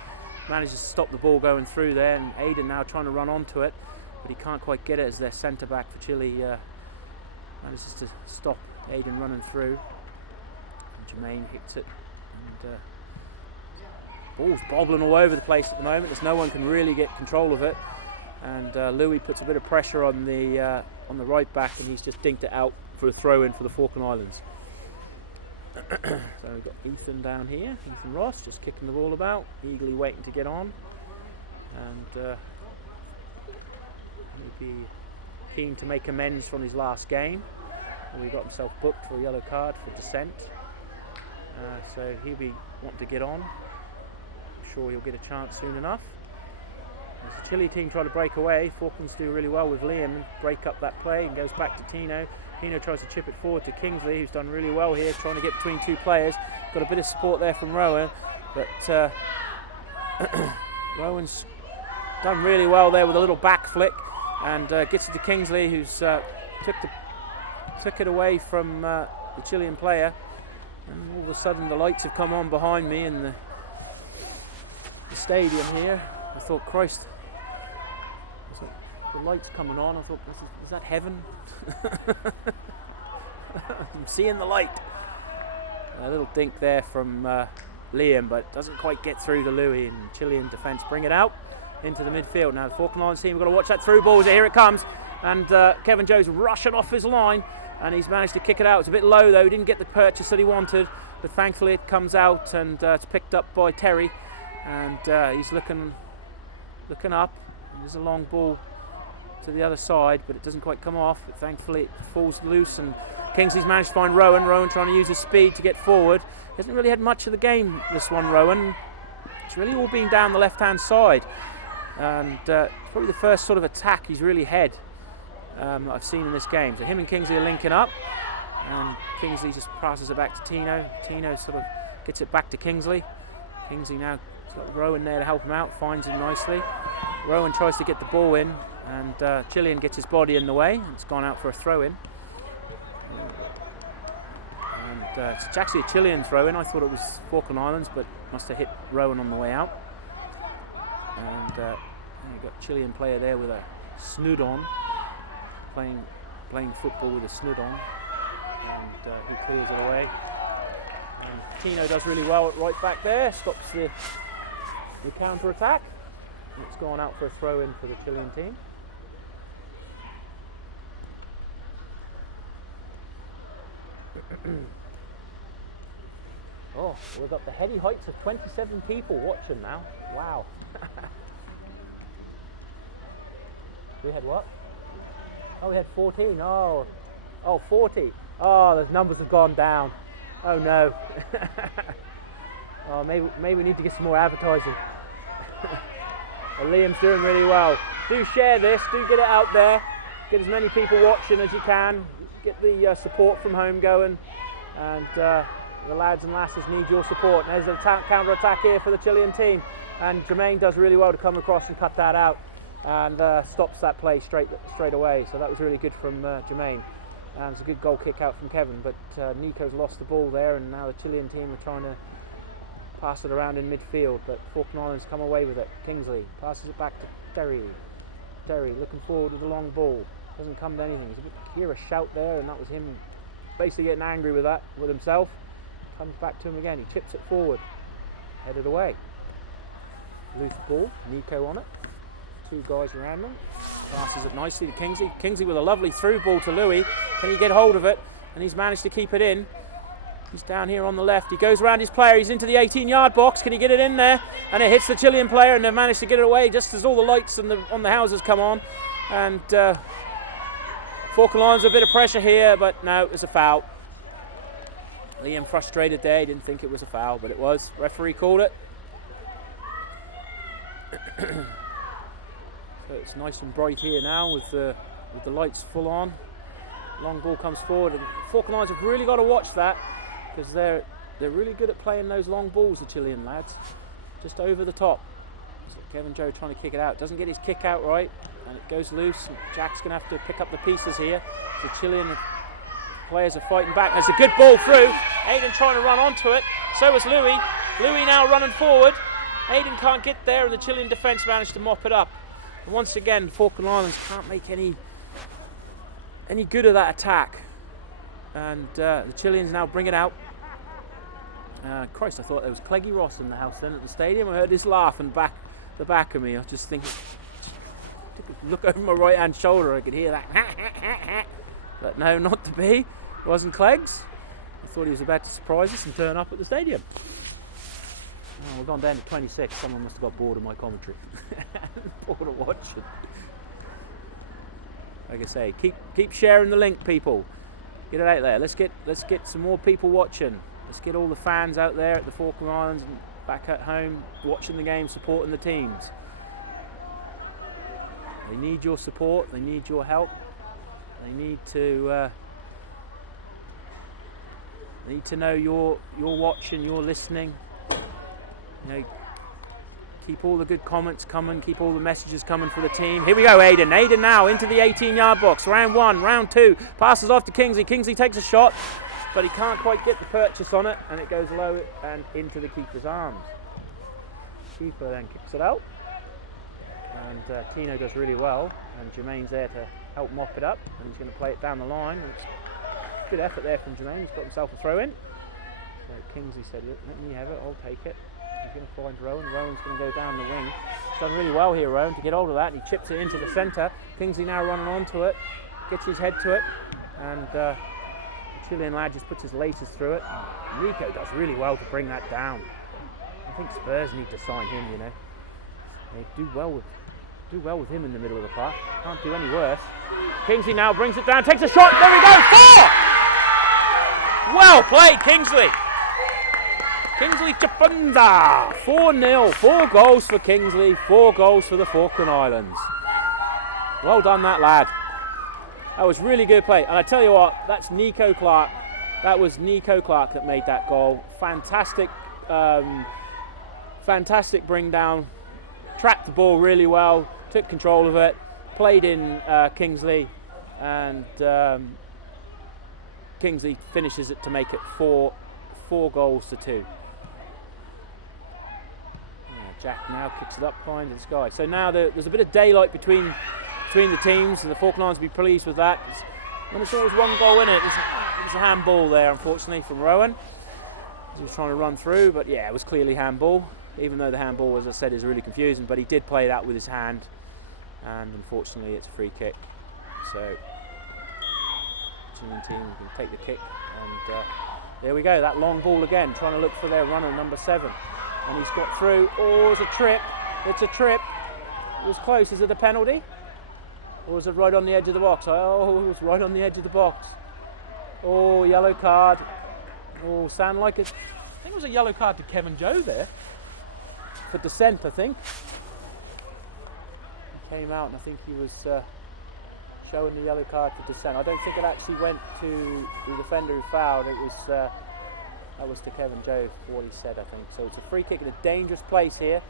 manages to stop the ball going through there, and Aiden now trying to run onto it, but he can't quite get it as their centre back for Chile manages to stop Aiden running through, and Jermaine hits it, and ball's bobbling all over the place at the moment, as no one can really get control of it, and Louis puts a bit of pressure on the right back, and he's just dinked it out for a throw in for the Falkland Islands. So we've got Ethan down here, Ethan Ross, just kicking the ball about, eagerly waiting to get on, and he'd be keen to make amends from his last game. He got himself booked for a yellow card for dissent, so he'll be wanting to get on. I'm sure he'll get a chance soon enough. As the Chile team try to break away, Falklands do really well with Liam, break up that play, and goes back to Tino. Tino tries to chip it forward to Kingsley, who's done really well here, trying to get between two players. Got a bit of support there from Rowan, but Rowan's done really well there with a little back flick, and gets it to Kingsley, who's took it away from the Chilean player. And all of a sudden the lights have come on behind me in the stadium here. I thought, Christ, the lights coming on. I thought, is that heaven? I'm seeing the light. A little dink there from Liam, but doesn't quite get through to Louis, and Chilean defence bring it out into the midfield. Now the Falkland Islands team, we've got to watch that through ball. Here it comes, and Kevin Joe's rushing off his line, and he's managed to kick it out. It's a bit low though, he didn't get the purchase that he wanted, but thankfully it comes out, and it's picked up by Terry, and he's looking up, and there's a long ball to the other side, but it doesn't quite come off, but thankfully it falls loose, and Kingsley's managed to find Rowan trying to use his speed to get forward. Hasn't really had much of the game, this one, Rowan. It's really all been down the left hand side, and it's probably the first sort of attack he's really had that I've seen in this game. So him and Kingsley are linking up, and Kingsley just passes it back to Tino. Tino sort of gets it back to Kingsley. Kingsley now has got Rowan there to help him out, finds him nicely. Rowan tries to get the ball in, and Chilean gets his body in the way, and it's gone out for a throw-in. And it's actually a Chilean throw-in. I thought it was Falkland Islands, but must have hit Rowan on the way out. And you've got a Chilean player there with a snood on, playing football with a snood on, and he clears it away. And Tino does really well at right back there, stops the counter-attack. It's gone out for a throw-in for the Chilean team. Oh, we've got the heady heights of 27 people watching now. Wow. We had what? Oh, we had 14. Oh, 40. Oh, those numbers have gone down. Oh no. Oh, maybe we need to get some more advertising. Well, Liam's doing really well. Do share this, do get it out there. Get as many people watching as you can. Get the support from home going. And the lads and lasses need your support. And there's a counter-attack here for the Chilean team. And Jermaine does really well to come across and cut that out. And stops that play straight away. So that was really good from Jermaine. And it's a good goal kick out from Kevin. But Nico's lost the ball there, and now the Chilean team are trying to pass it around in midfield, but Falkland Islands come away with it. Kingsley passes it back to Terry. Terry looking forward with a long ball. Doesn't come to anything. You hear a shout there, and that was him basically getting angry with himself. Comes back to him again. He chips it forward. Headed away. Loose ball. Nico on it. Two guys around him. Passes it nicely to Kingsley. Kingsley with a lovely through ball to Louis. Can he get hold of it? And he's managed to keep it in. He's down here on the left. He goes around his player. He's into the 18-yard box. Can he get it in there? And it hits the Chilean player, and they've managed to get it away just as all the lights on the houses come on. And Falkland Islands a bit of pressure here, but no, it's a foul. Liam frustrated there. He didn't think it was a foul, but it was. Referee called it. So it's nice and bright here now with the lights full on. Long ball comes forward, and Falkland Islands have really got to watch that, because they're really good at playing those long balls, the Chilean lads, just over the top. Kevin Joe trying to kick it out. Doesn't get his kick out right, and it goes loose. And Jack's going to have to pick up the pieces here. The Chilean players are fighting back. There's a good ball through. Aiden trying to run onto it. So is Louis. Louis now running forward. Aiden can't get there, and the Chilean defence managed to mop it up. And once again, Falkland Islands can't make any good of that attack. And the Chileans now bring it out. Christ, I thought there was Cleggy Ross in the house then at the stadium. I heard this laugh in the back of me. I was just thinking, look over my right hand shoulder, I could hear that. But no, not to be. It wasn't Cleggs. I thought he was about to surprise us and turn up at the stadium. Oh, we've gone down to 26. Someone must have got bored of my commentary. Bored of watching. Like I say, keep sharing the link, people. Get it out there. Let's get some more people watching. Let's get all the fans out there at the Falkland Islands and back at home watching the game, supporting the teams. They need your support. They need your help. They need to know you're watching, you're listening. You know, keep all the good comments coming, keep all the messages coming for the team. Here we go, Aiden. Aiden now into the 18-yard box. Round one, round two. Passes off to Kingsley. Kingsley takes a shot, but he can't quite get the purchase on it, and it goes low and into the keeper's arms. Keeper then kicks it out, and Tino does really well, and Jermaine's there to help mop it up, and he's going to play it down the line. And it's good effort there from Jermaine. He's got himself a throw in. So Kingsley said, let me have it, I'll take it. He's going to find Rowan. Rowan's going to go down the wing. He's done really well here, Rowan, to get hold of that, and he chips it into the centre. Kingsley now running onto it, gets his head to it, and the Chilean lad just puts his laces through it. And Nico does really well to bring that down. I think Spurs need to sign him, you know. They do well with him in the middle of the park. Can't do any worse. Kingsley now brings it down, takes a shot. There we go, 4! Well played, Kingsley. Kingsley Chapunda, 4-0, 4 goals for Kingsley, 4 goals for the Falkland Islands. Well done, that lad. That was really good play. And I tell you what, that's Nico Clark. That was Nico Clark that made that goal. Fantastic, fantastic bring down. Tracked the ball really well, took control of it, played in Kingsley, and Kingsley finishes it to make it 4 goals to 2. Jack now kicks it up high into the sky. So now there's a bit of daylight between the teams, and the Falkland Islands will be pleased with that. When it's always 1 goal in it, there's a handball there, unfortunately, from Rowan. He was trying to run through, but yeah, it was clearly handball. Even though the handball, as I said, is really confusing, but he did play that with his hand, and unfortunately it's a free kick. So Chilean team can take the kick, and there we go, that long ball again, trying to look for their runner, number 7. And he's got through. Oh, it's a trip. It's a trip. It was close. Is it a penalty? Or was it right on the edge of the box? Oh, it was right on the edge of the box. Oh, yellow card. Oh, sound like it. I think it was a yellow card to Kevin Joe there. For dissent, I think. He came out and I think he was showing the yellow card for dissent. I don't think it actually went to the defender who fouled. It was that was to Kevin Joe for what he said, I think. So it's a free kick in a dangerous place here.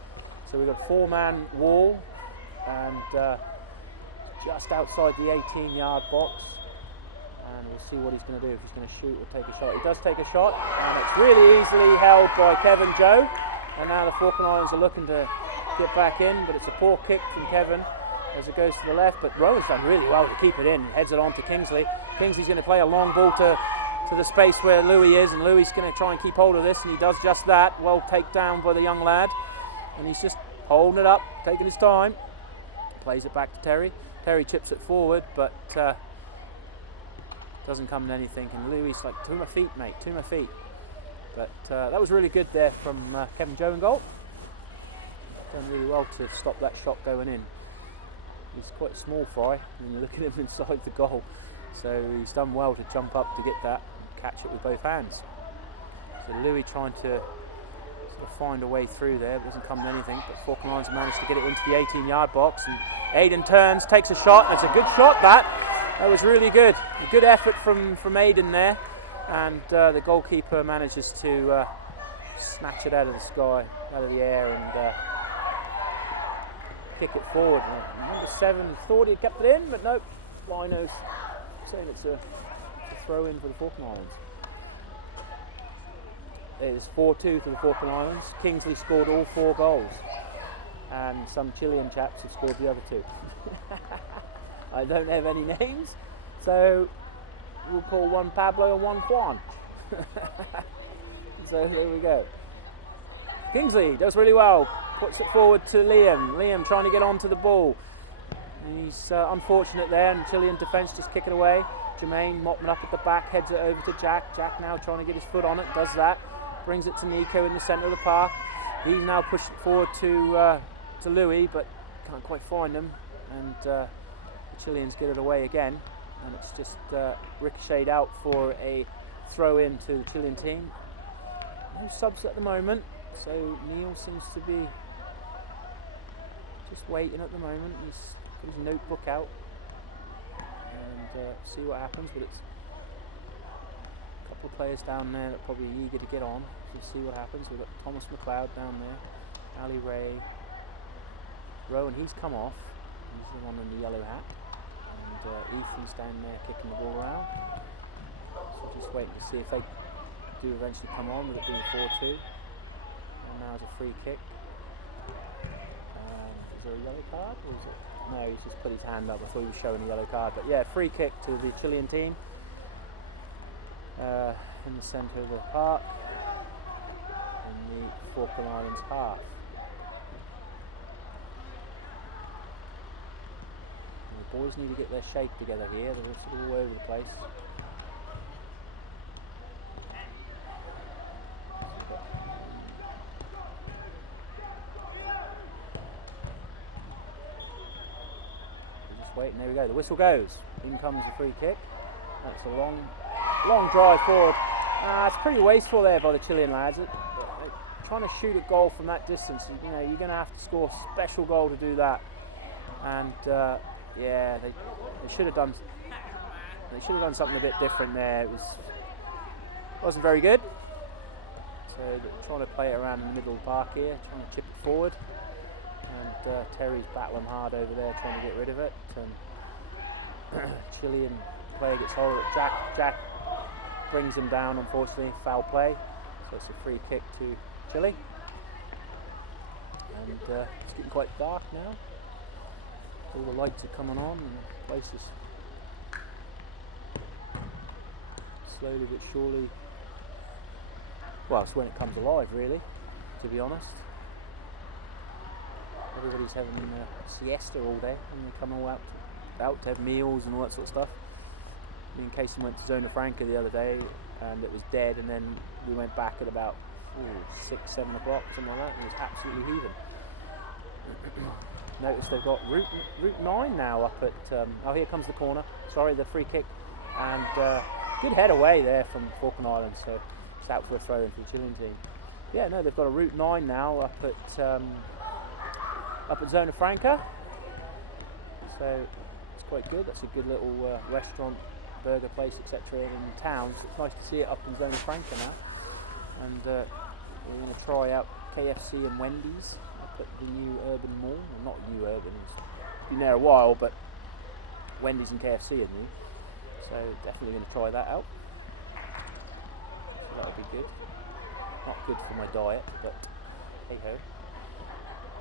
So we've got a 4-man wall, and just outside the 18-yard box. And we'll see what he's going to do, if he's going to shoot or take a shot. He does take a shot, and it's really easily held by Kevin Joe. And now the Falkland Islands are looking to get back in, but it's a poor kick from Kevin as it goes to the left. But Rowan's done really well to keep it in. Heads it on to Kingsley. Kingsley's going to play a long ball to the space where Louis is, and Louis is going to try and keep hold of this, and he does just that. Well taken down by the young lad, and he's just holding it up, taking his time. Plays it back to Terry. Terry chips it forward, but doesn't come to anything. And Louis like, to my feet, mate, to my feet. But that was really good there from Kevin Joe in goal. Done really well to stop that shot going in. He's quite a small fry when you look at him inside the goal. So he's done well to jump up to get that and catch it with both hands. So Louis trying to sort of find a way through there. It doesn't come to anything, but Falkland Islands managed to get it into the 18-yard box. And Aiden turns, takes a shot, and it's a good shot, that. That was really good. A good effort from Aiden there. And the goalkeeper manages to snatch it out of the sky, out of the air, and kick it forward. Number 7 thought he'd kept it in, but nope. Lino's saying it's a throw in for the Falkland Islands. It was 4-2 to the Falkland Islands. Kingsley scored all 4 goals, and some Chilean chaps have scored the other 2. I don't have any names, so we'll call one Pablo and one Juan. So there we go. Kingsley does really well, puts it forward to Liam. Liam trying to get onto the ball. He's unfortunate there, and Chilean defence just kick it away. Jermaine mopping up at the back, heads it over to Jack. Jack now trying to get his foot on it, does that. Brings it to Nico in the centre of the park. He's now pushed it forward to Louis, but can't quite find him. And the Chileans get it away again. And it's just ricocheted out for a throw in to the Chilean team. No subs at the moment, so Neil seems to be just waiting at the moment. He's got his notebook out and see what happens, but it's a couple of players down there that are probably eager to get on. We'll see what happens. We've got Thomas McLeod down there, Ali Ray, Rowan, he's come off. He's the one in the yellow hat. And Ethan's down there kicking the ball around. So just waiting to see if they do eventually come on with it being 4-2. And now it's a free kick. Is there a yellow card? Or is it? No, he's just put his hand up. I thought he was showing a yellow card. But yeah, free kick to the Chilean team. In the centre of the park. In the Falkland Islands half. The boys need to get their shape together here. They're sort of all over the place. We're just waiting. There we go. The whistle goes. In comes the free kick. That's a long drive forward. It's pretty wasteful there by the Chilean lads. They're trying to shoot a goal from that distance. You know, you're going to have to score a special goal to do that. And yeah, they should have done. They should have done something a bit different there. It wasn't very good. So they're trying to play it around in the middle of the park here, trying to chip it forward. And Terry's battling hard over there, trying to get rid of it. And Chilean player gets hold of it. Jack brings him down, unfortunately, foul play. So it's a free kick to Chile. And it's getting quite dark now. All the lights are coming on and the place is slowly but surely, well, it's when it comes alive really, to be honest. Everybody's having a siesta all day and they come all out to have meals and all that sort of stuff. Me and Casey went to Zona Franca the other day and it was dead, and then we went back at about 6, 7 o'clock, something like that, and it was absolutely heaving. Notice they've got route 9 now up at, oh, here comes the corner, sorry, the free kick, and good head away there from Falkland Islands, so it's out for a throw in for the Chilean team. Yeah, no, they've got a route 9 now up at Zona Franca, so it's quite good. That's a good little restaurant, burger place, etc. in town, so it's nice to see it up in Zona Franca now. And we're going to try out KFC and Wendy's up at the new Urban Mall. Well, not new Urban, it's been there a while, but Wendy's and KFC are new. So definitely going to try that out. So that'll be good. Not good for my diet, but hey ho.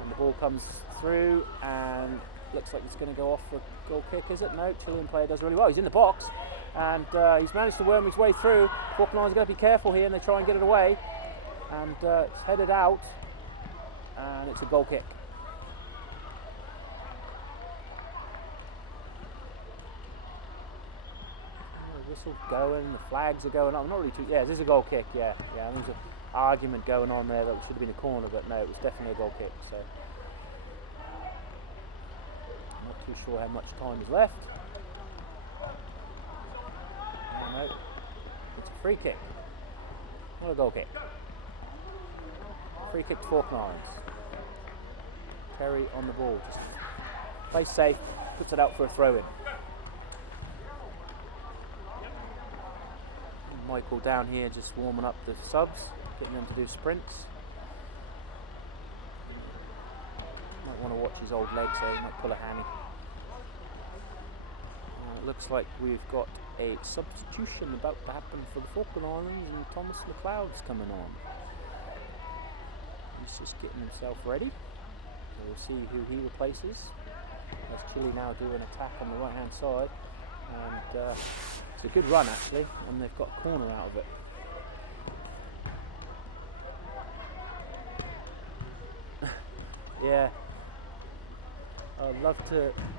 And the ball comes through and looks like it's going to go off for a goal kick, is it? No, Chilean player does really well. He's in the box and he's managed to worm his way through. Falkland Islands got to be careful here and they try and get it away. And it's headed out and it's a goal kick. The whistle's going, the flags are going up. I'm not really too, yeah, this is a goal kick, yeah. There's an argument going on there that should have been a corner, but no, it was definitely a goal kick. So I'm not too sure how much time is left. No, it's a free kick. Not a goal kick. Free kick to Falkland Islands. Terry on the ball. Just plays safe, puts it out for a throw in. Michael down here just warming up the subs, getting them to do sprints. Might want want to watch his old legs, so he might pull a hammy. It looks like we've got a substitution about to happen for the Falkland Islands, and Thomas McLeod's coming on. He's just getting himself ready. So we'll see who he replaces. As Chile now do an attack on the right hand side, and it's a good run actually, and they've got a corner out of it. Yeah,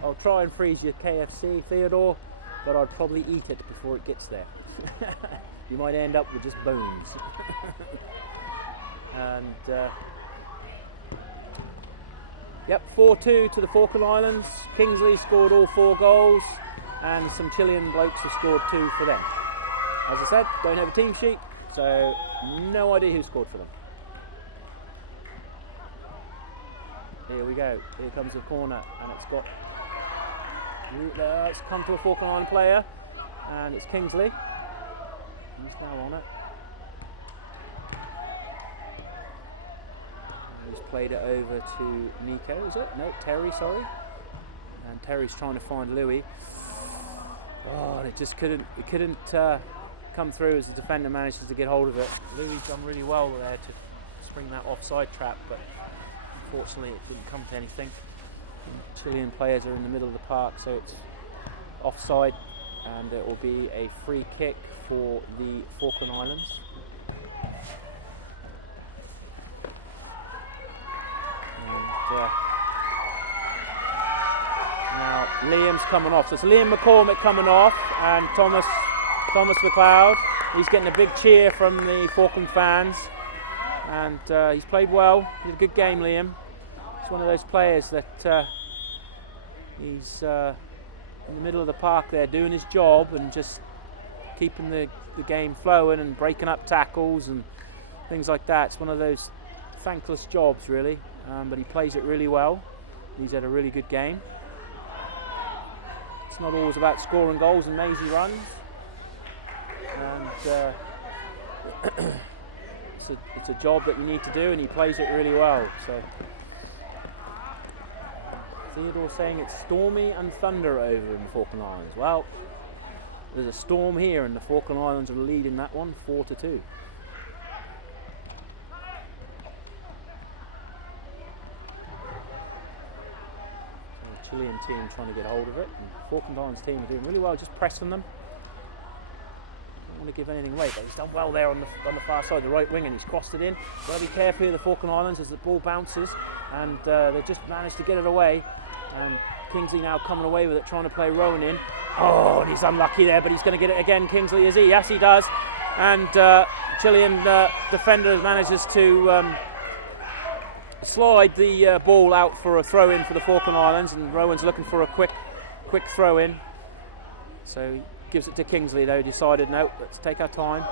I'll try and freeze your KFC, Theodore, but I'd probably eat it before it gets there. You might end up with just bones. And yep, 4-2 to the Falkland Islands. Kingsley scored all 4 goals, and some Chilean blokes have scored 2 for them. As I said, don't have a team sheet, so no idea who scored for them. Here we go, here comes the corner, and it's come to a Falkland Island player, and it's Kingsley. He's now on it. He's played it over to Nico, is it? No, Terry, sorry. And Terry's trying to find Louis. Oh, and it just couldn't come through as the defender manages to get hold of it. Louis done really well there to spring that offside trap, but unfortunately it didn't come to anything. And Chilean players are in the middle of the park, so it's offside, and it will be a free kick for the Falkland Islands. And now Liam's coming off, so it's Liam McCormick coming off, and Thomas McLeod. He's getting a big cheer from the Falkland fans, and he's played well. He had a good game, Liam. He's one of those players that he's in the middle of the park there doing his job and just keeping the game flowing and breaking up tackles and things like that. It's one of those thankless jobs really, but he plays it really well. He's had a really good game. It's not always about scoring goals and mazy runs, and it's a job that you need to do, and he plays it really well. So Theodore saying it's stormy and thunder over in the Falkland Islands. Well, there's a storm here, and the Falkland Islands are leading that one 4-2. Chilean team trying to get hold of it, and the Falkland Islands team are doing really well, just pressing them. Don't want to give anything away, but he's done well there on the far side, the right wing, and he's crossed it in. Got to be careful here, the Falkland Islands, as the ball bounces, and they just managed to get it away. And Kingsley now coming away with it, trying to play Rowan in. Oh, and he's unlucky there, but he's going to get it again. Kingsley, is he? Yes, he does. And Chilean defender manages to slide the ball out for a throw-in for the Falkland Islands, and Rowan's looking for a quick throw-in. So he gives it to Kingsley, though. Decided, no, let's take our time.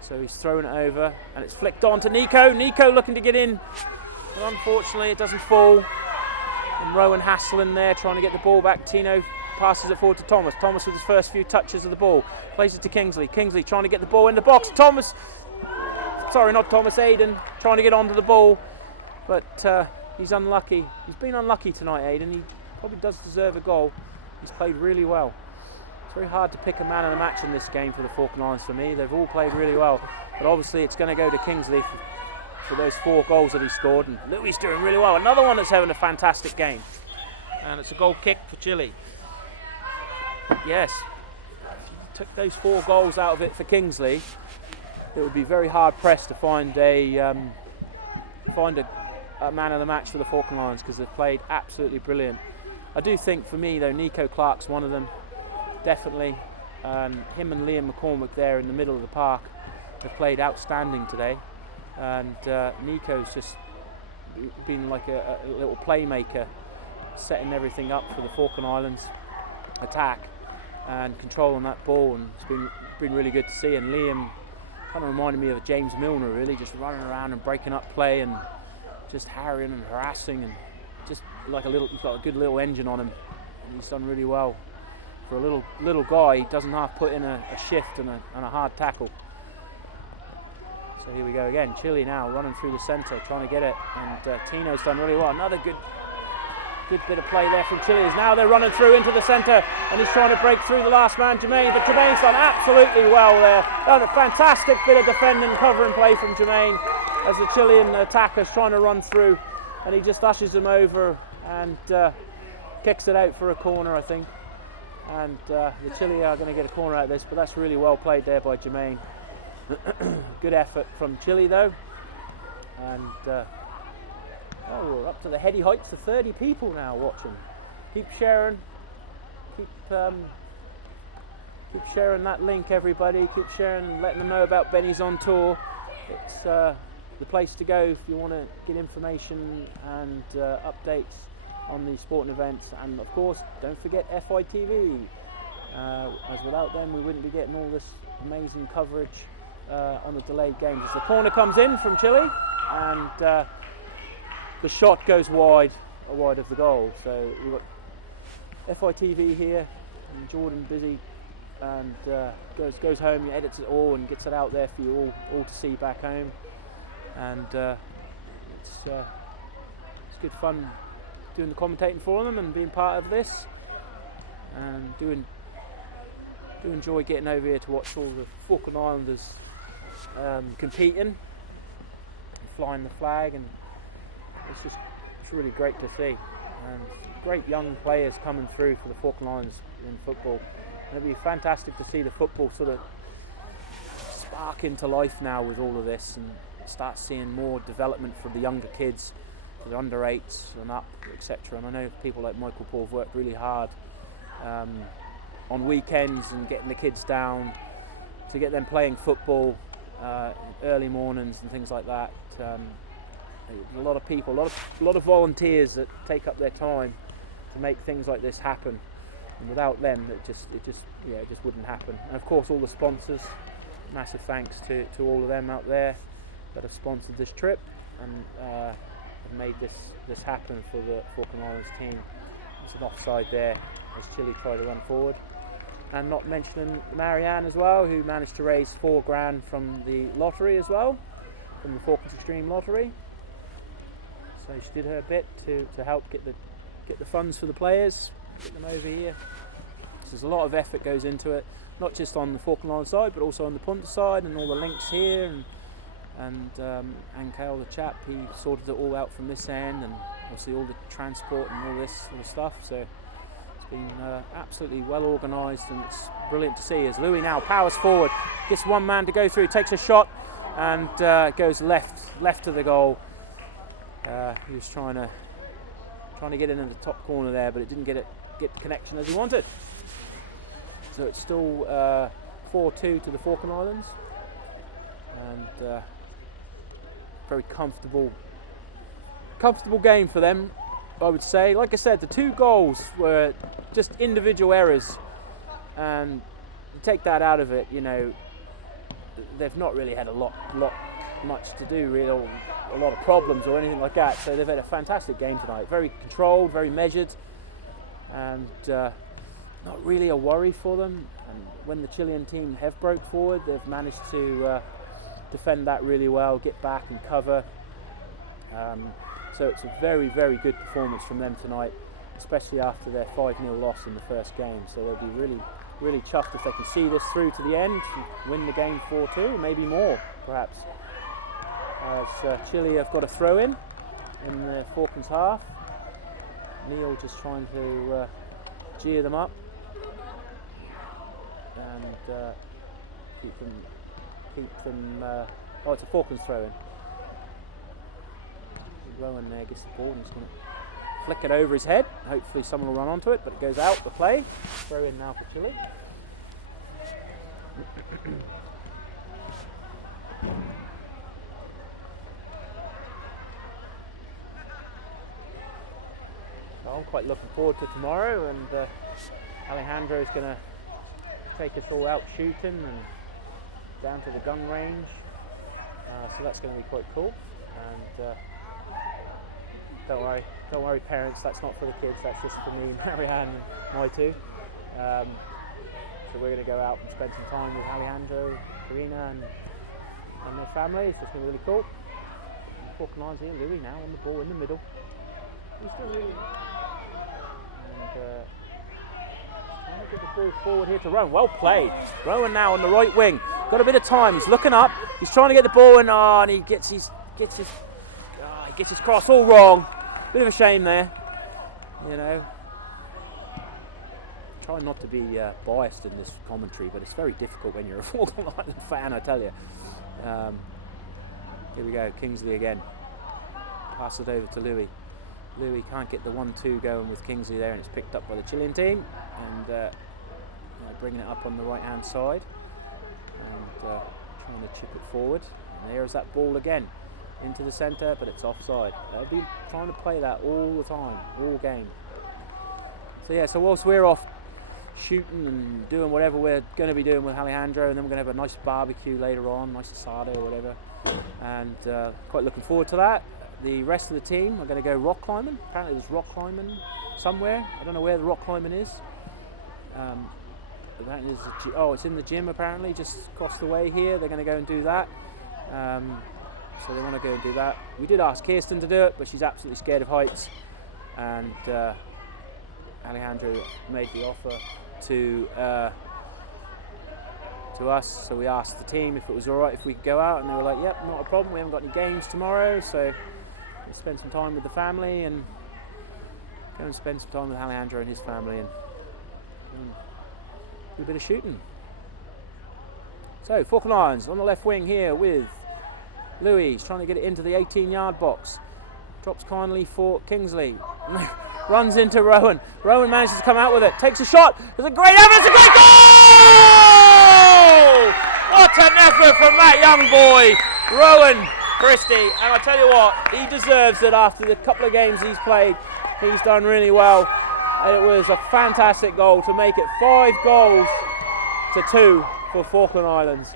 So he's throwing it over, and it's flicked on to Nico. Nico looking to get in, but unfortunately it doesn't fall. And Rowan hassling there, trying to get the ball back. Tino passes it forward to Thomas. Thomas with his first few touches of the ball. Plays it to Kingsley. Kingsley trying to get the ball in the box. Aiden trying to get onto the ball. But he's unlucky. He's been unlucky tonight, Aiden. He probably does deserve a goal. He's played really well. It's very hard to pick a man of the match in this game for the Falkland Islands for me. They've all played really well. But obviously it's going to go to Kingsley for those 4 goals that he scored, and Louis doing really well. Another one that's having a fantastic game, and it's a goal kick for Chile. Yes, if you took those 4 goals out of it for Kingsley, it would be very hard pressed to find a man of the match for the Falkland Islands, because they've played absolutely brilliant. I do think for me though, Nico Clark's one of them, definitely. Him and Liam McCormick there in the middle of the park have played outstanding today. And Nico's just been like a little playmaker, setting everything up for the Falkland Islands attack and controlling that ball, and it's been really good to see. And Liam kind of reminded me of James Milner, really, just running around and breaking up play and just harrying and harassing, and just like he's got a good little engine on him, and he's done really well for a little guy. He doesn't have to put in a shift and a hard tackle. So here we go again. Chile now running through the centre, trying to get it, and Tino's done really well. Another good Good bit of play there from Chile. Now they're running through into the centre, and he's trying to break through the last man, Jermaine, but Jermaine's done absolutely well there. Done a fantastic bit of defending, covering play from Jermaine as the Chilean attacker's trying to run through, and he just ushes him over and kicks it out for a corner, I think. And the Chile are going to get a corner out of this, but that's really well played there by Jermaine. Good effort from Chile though, and we're up to the heady heights of 30 people now watching. Keep sharing, keep sharing that link, everybody. Keep sharing and letting them know about Benny's on tour. It's the place to go if you want to get information and updates on the sporting events. And of course, don't forget FITV, as without them we wouldn't be getting all this amazing coverage on the delayed games. As the corner comes in from Chile, and the shot goes wide of the goal. So we've got FITV here, and Jordan busy, and goes home, he edits it all and gets it out there for you all to see back home. And it's good fun doing the commentating for them and being part of this, and do enjoy getting over here to watch all the Falkland Islanders competing, flying the flag, and it's really great to see, and great young players coming through for the Falkland Islands in football. And it'd be fantastic to see the football sort of spark into life now with all of this, and start seeing more development for the younger kids, for the under 8s and up, etc. And I know people like Michael Paul have worked really hard on weekends and getting the kids down to get them playing football early mornings and things like that. A lot of people, a lot of volunteers that take up their time to make things like this happen, and without them it just wouldn't happen. And of course all the sponsors, massive thanks to all of them out there that have sponsored this trip and have made this happen for the Falkland Islands team. It's an offside there as Chile try to run forward. And not mentioning Marianne as well, who managed to raise $4,000 from the lottery as well, from the Falklands Extreme Lottery. So she did her bit to help get the funds for the players, get them over here. So there's a lot of effort goes into it, not just on the Falkland Islands side, but also on the Punta side, and all the links here, and Ankel, the chap, he sorted it all out from this end, and obviously all the transport and all this sort of stuff. So it's been absolutely well organised, and it's brilliant to see as Louis now powers forward, gets one man to go through, takes a shot, and goes left to the goal. He was trying to get in at the top corner there, but it didn't get the connection as he wanted. So it's still 4-2 to the Falkland Islands, and very comfortable game for them, I would say. Like I said, the 2 goals were just individual errors, and you take that out of it, you know, they've not really had much to do, really, or a lot of problems or anything like that. So they've had a fantastic game tonight, very controlled, very measured, and not really a worry for them. And when the Chilean team have broke forward, they've managed to defend that really well, get back and cover. So it's a very, very good performance from them tonight, especially after their 5-0 loss in the first game. So they'll be really, really chuffed if they can see this through to the end, win the game 4-2, maybe more, perhaps. As Chile have got a throw in the Falklands half. Neil just trying to gear them up and keep them. Oh, it's a Falklands throw in. Rowan there gets the ball and he's going to flick it over his head. Hopefully someone will run onto it, but it goes out the play. Throw in now for Chile. I'm quite looking forward to tomorrow, and Alejandro is going to take us all out shooting and down to the gun range, so that's going to be quite cool. And don't worry parents, that's not for the kids, that's just for me, Marianne and my 2. So we're going to go out and spend some time with Alejandro, Karina and their family. It's just going to be really cool. Falkland Islands here, Louis now on the ball in the middle. He's doing really ball forward here to Rowan. Well played. Rowan now on the right wing. Got a bit of time. He's looking up. He's trying to get the ball in. And he gets his cross all wrong. Bit of a shame there. You know. Try not to be biased in this commentary, but it's very difficult when you're a Falkland Island fan, I tell you. Here we go, Kingsley again. Pass it over to Louis. Louis can't get the 1-2 going with Kingsley there, and it's picked up by the Chilean team. And bringing it up on the right-hand side. And trying to chip it forward. And there's that ball again into the centre, but it's offside. They'll be trying to play that all the time, all game. So yeah, so whilst we're off shooting and doing whatever we're going to be doing with Alejandro, and then we're going to have a nice barbecue later on, nice asado or whatever, and quite looking forward to that. The rest of the team are going to go rock climbing. Apparently there's rock climbing somewhere. I don't know where the rock climbing is. Apparently it's in the gym apparently, just across the way here. They're going to go and do that. So they want to go and do that. We did ask Kirsten to do it, but she's absolutely scared of heights. And Alejandro made the offer to us, so we asked the team if it was alright if we could go out, and they were like, yep, not a problem, we haven't got any games tomorrow, so we'll spend some time with the family and go and spend some time with Alejandro and his family and do a bit of shooting. So Falkland Islands on the left wing here with Louis. He's trying to get it into the 18-yard box. Drops kindly for Kingsley. Runs into Rowan. Rowan manages to come out with it. Takes a shot. There's a great effort. It's a great goal! What an effort from that young boy, Rowan Christie. And I tell you what, he deserves it after the couple of games he's played. He's done really well. And it was a fantastic goal to make it 5-2 for Falkland Islands.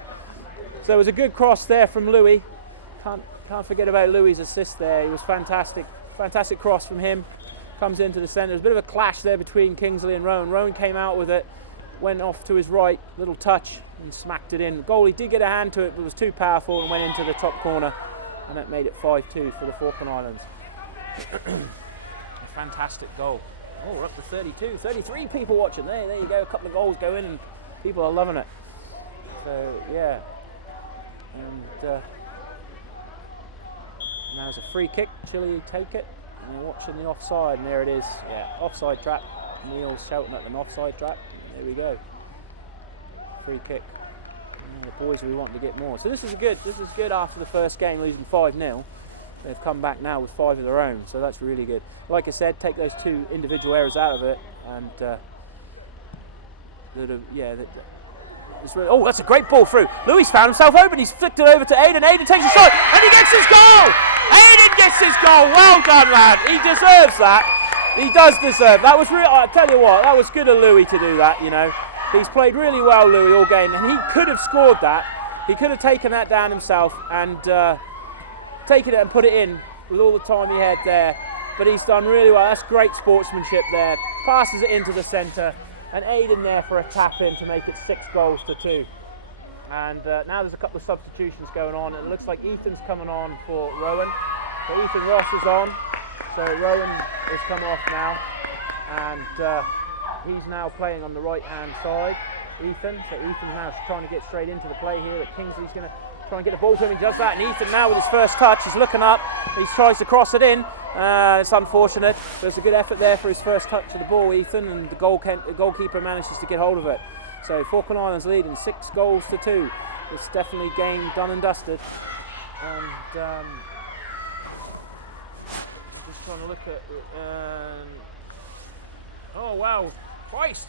So it was a good cross there from Louis. Can't forget about Louis' assist there. He was fantastic. Fantastic cross from him. Comes into the centre. There's a bit of a clash there between Kingsley and Rowan. Rowan came out with it, went off to his right, little touch, and smacked it in. The goalie did get a hand to it, but it was too powerful and went into the top corner. And that made it 5-2 for the Falkland Islands. A fantastic goal. Oh, we're up to 32, 33 people watching. There you go. A couple of goals go in and people are loving it. So, yeah. And now it's a free kick. Chile take it. And they're watching the offside, and there it is. Yeah, offside trap. Neil's shouting at an offside trap. There we go. Free kick. And the boys, we want to get more. So this is good. This is good after the first game losing 5-0. They've come back now with 5 of their own, so that's really good. Like I said, take those 2 individual errors out of it, and oh, that's a great ball through. Louis found himself open. He's flicked it over to Aiden. Aiden takes a shot, and he gets his goal. Aiden gets his goal. Well done, lad. He deserves that. He does deserve. That was really. I tell you what, that was good of Louis to do that. You know, he's played really well, Louis, all game, and he could have scored that. He could have taken that down himself and taken it and put it in with all the time he had there. But he's done really well. That's great sportsmanship there. Passes it into the centre. And Aiden there for a tap in to make it 6-2. And now there's a couple of substitutions going on. And it looks like Ethan's coming on for Rowan. So Ethan Ross is on. So Rowan is coming off now. And he's now playing on the right-hand side. Ethan. So Ethan's now trying to get straight into the play here. But Kingsley's going to try and get the ball to him. He does that. And Ethan now with his first touch. He's looking up. He tries to cross it in. It's unfortunate. There's a good effort there for his first touch of the ball, Ethan, and the goalkeeper manages to get hold of it. So Falkland Islands leading 6-2. It's definitely game done and dusted. And just trying to look at. Oh wow, Christ!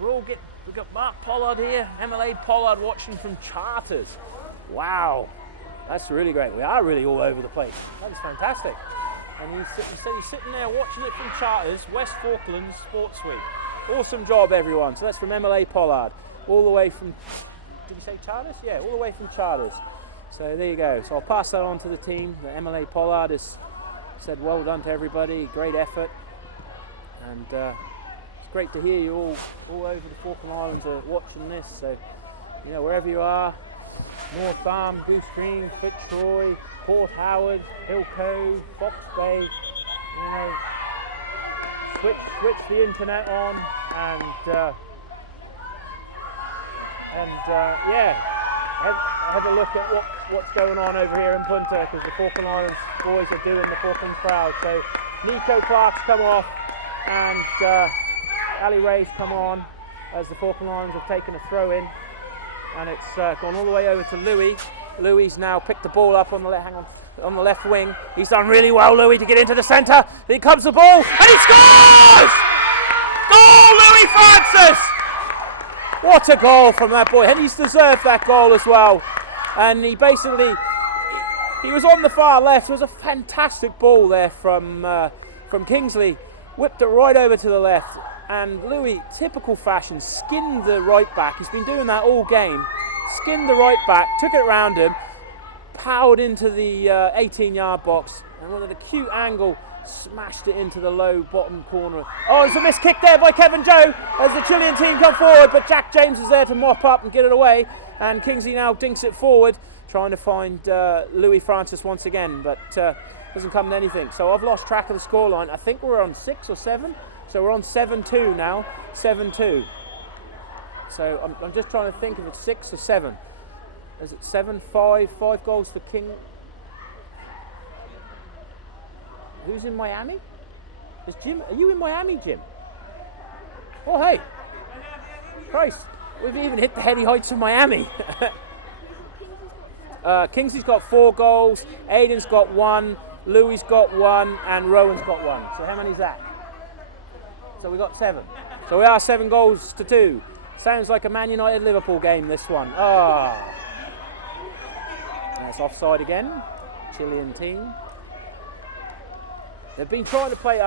We've got Mark Pollard here, MLA Pollard watching from Charters. Wow, that's really great. We are really all over the place. That is fantastic. And he said he's sitting there watching it from Charters, West Falklands Sports Suite. Awesome job, everyone. So that's from MLA Pollard, all the way from, did you say Charters? Yeah, all the way from Charters. So there you go. So I'll pass that on to the team. The MLA Pollard has said well done to everybody, great effort. And it's great to hear you all over the Falkland Islands are watching this. So, you know, wherever you are, North Arm, Goose Green, Fitzroy, Port Howard, Hill Cove, Fox Bay, you know, switch the internet on and And yeah, have a look at what's going on over here in Punta, because the Falkland Islands boys are doing the Falklands proud. So Nico Clark's come off and Ali Ray's come on as the Falkland Islands have taken a throw in, and it's gone all the way over to Louis. Louis's now picked the ball up on the left wing. He's done really well, Louis, to get into the centre. Here comes the ball, and he scores! Goal, Louis Francis! What a goal from that boy, and he's deserved that goal as well. And he basically, he was on the far left. It was a fantastic ball there from Kingsley. Whipped it right over to the left, and Louis, typical fashion, skinned the right back. He's been doing that all game. Skinned the right back, took it round him, powered into the 18-yard box, and with an acute angle, smashed it into the low bottom corner. Oh, it's a missed kick there by Kevin Joe as the Chilean team come forward, but Jack James was there to mop up and get it away, and Kingsley now dinks it forward, trying to find Louis Francis once again, but doesn't come to anything. So I've lost track of the scoreline. I think we're on 6 or 7, so we're on 7-2 now, 7-2. So I'm just trying to think if it's 6 or 7. Is it 7, 5 goals for King? Who's in Miami? Is Jim? Are you in Miami, Jim? Oh, hey! Christ, we've even hit the heady heights of Miami. Kingsley's got 4 goals. Aiden's got 1. Louis's got 1, and Rowan's got 1. So how many is that? So we got 7. So we are 7-2. Sounds like a Man United Liverpool game, this one. Ah. That's offside again. Chilean team. They've been trying to play.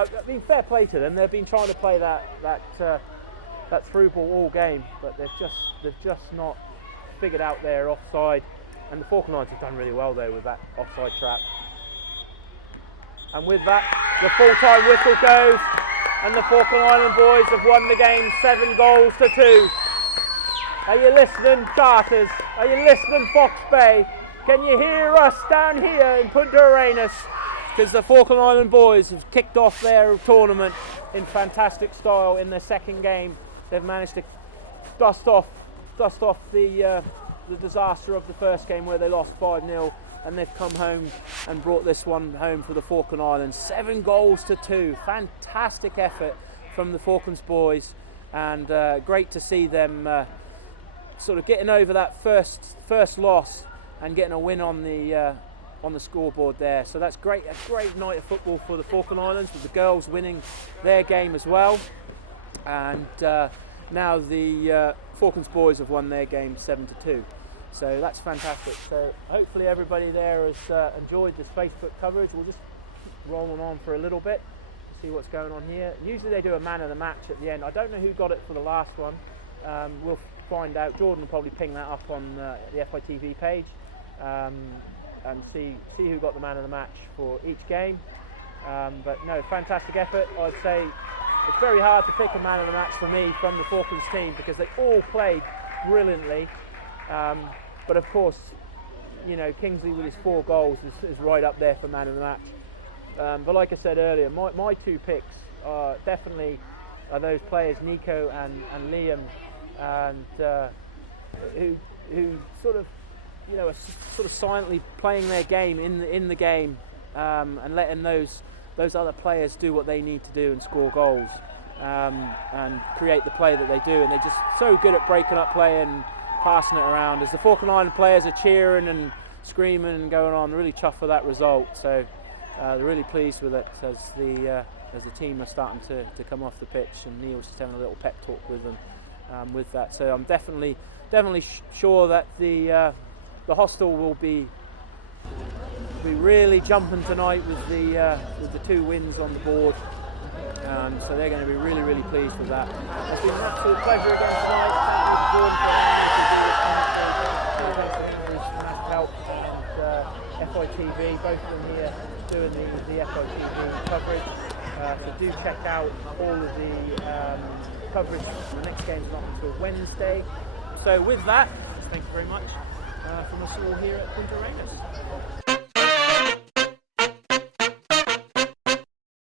Fair play to them. They've been trying to play that through ball all game, but they've just not figured out their offside. And the Falkland Islands have done really well there with that offside trap. And with that, the full-time whistle goes, and the Falkland Island boys have won the game 7-2. Are you listening, Charters? Are you listening, Fox Bay? Can you hear us down here in Punta Arenas? Because the Falkland Island boys have kicked off their tournament in fantastic style in their second game. They've managed to dust off the disaster of the first game where they lost 5-0, and they've come home and brought this one home for the Falkland Islands. 7-2. Fantastic effort from the Falklands boys, and great to see them sort of getting over that first loss and getting a win on the scoreboard there. So that's great. A great night of football for the Falkland Islands, with the girls winning their game as well. And now the Falklands boys have won their game 7-2. So that's fantastic. So hopefully everybody there has enjoyed this Facebook coverage. We'll just keep rolling on for a little bit to see what's going on here. Usually they do a man of the match at the end. I don't know who got it for the last one. We'll find out. Jordan will probably ping that up on the FITV page. And see who got the man of the match for each game. But no, fantastic effort. I'd say it's very hard to pick a man of the match for me from the Falklands team, because they all played brilliantly. But of course, you know, Kingsley with his 4 goals is right up there for man of the match. But like I said earlier, my 2 picks are definitely those players, Nico and Liam, and who sort of, you know, are sort of silently playing their game in the game, and letting those other players do what they need to do and score goals, and create the play that they do. And they're just so good at breaking up play and passing it around. As the Falkland Island players are cheering and screaming and going on, they're really chuffed for that result. So they're really pleased with it as the team are starting to come off the pitch, and Neil's just having a little pep talk with them with that. So I'm definitely sure that the hostel will be really jumping tonight with the 2 wins on the board. So they're going to be really pleased with that. It's been an absolute pleasure again tonight. Thank you, Jordan, for massive help, and FITV, both of them here doing the FITV coverage. So do check out all of the coverage. The next game's not until Wednesday. So with that, thank you very much from us all here at Punta Arenas.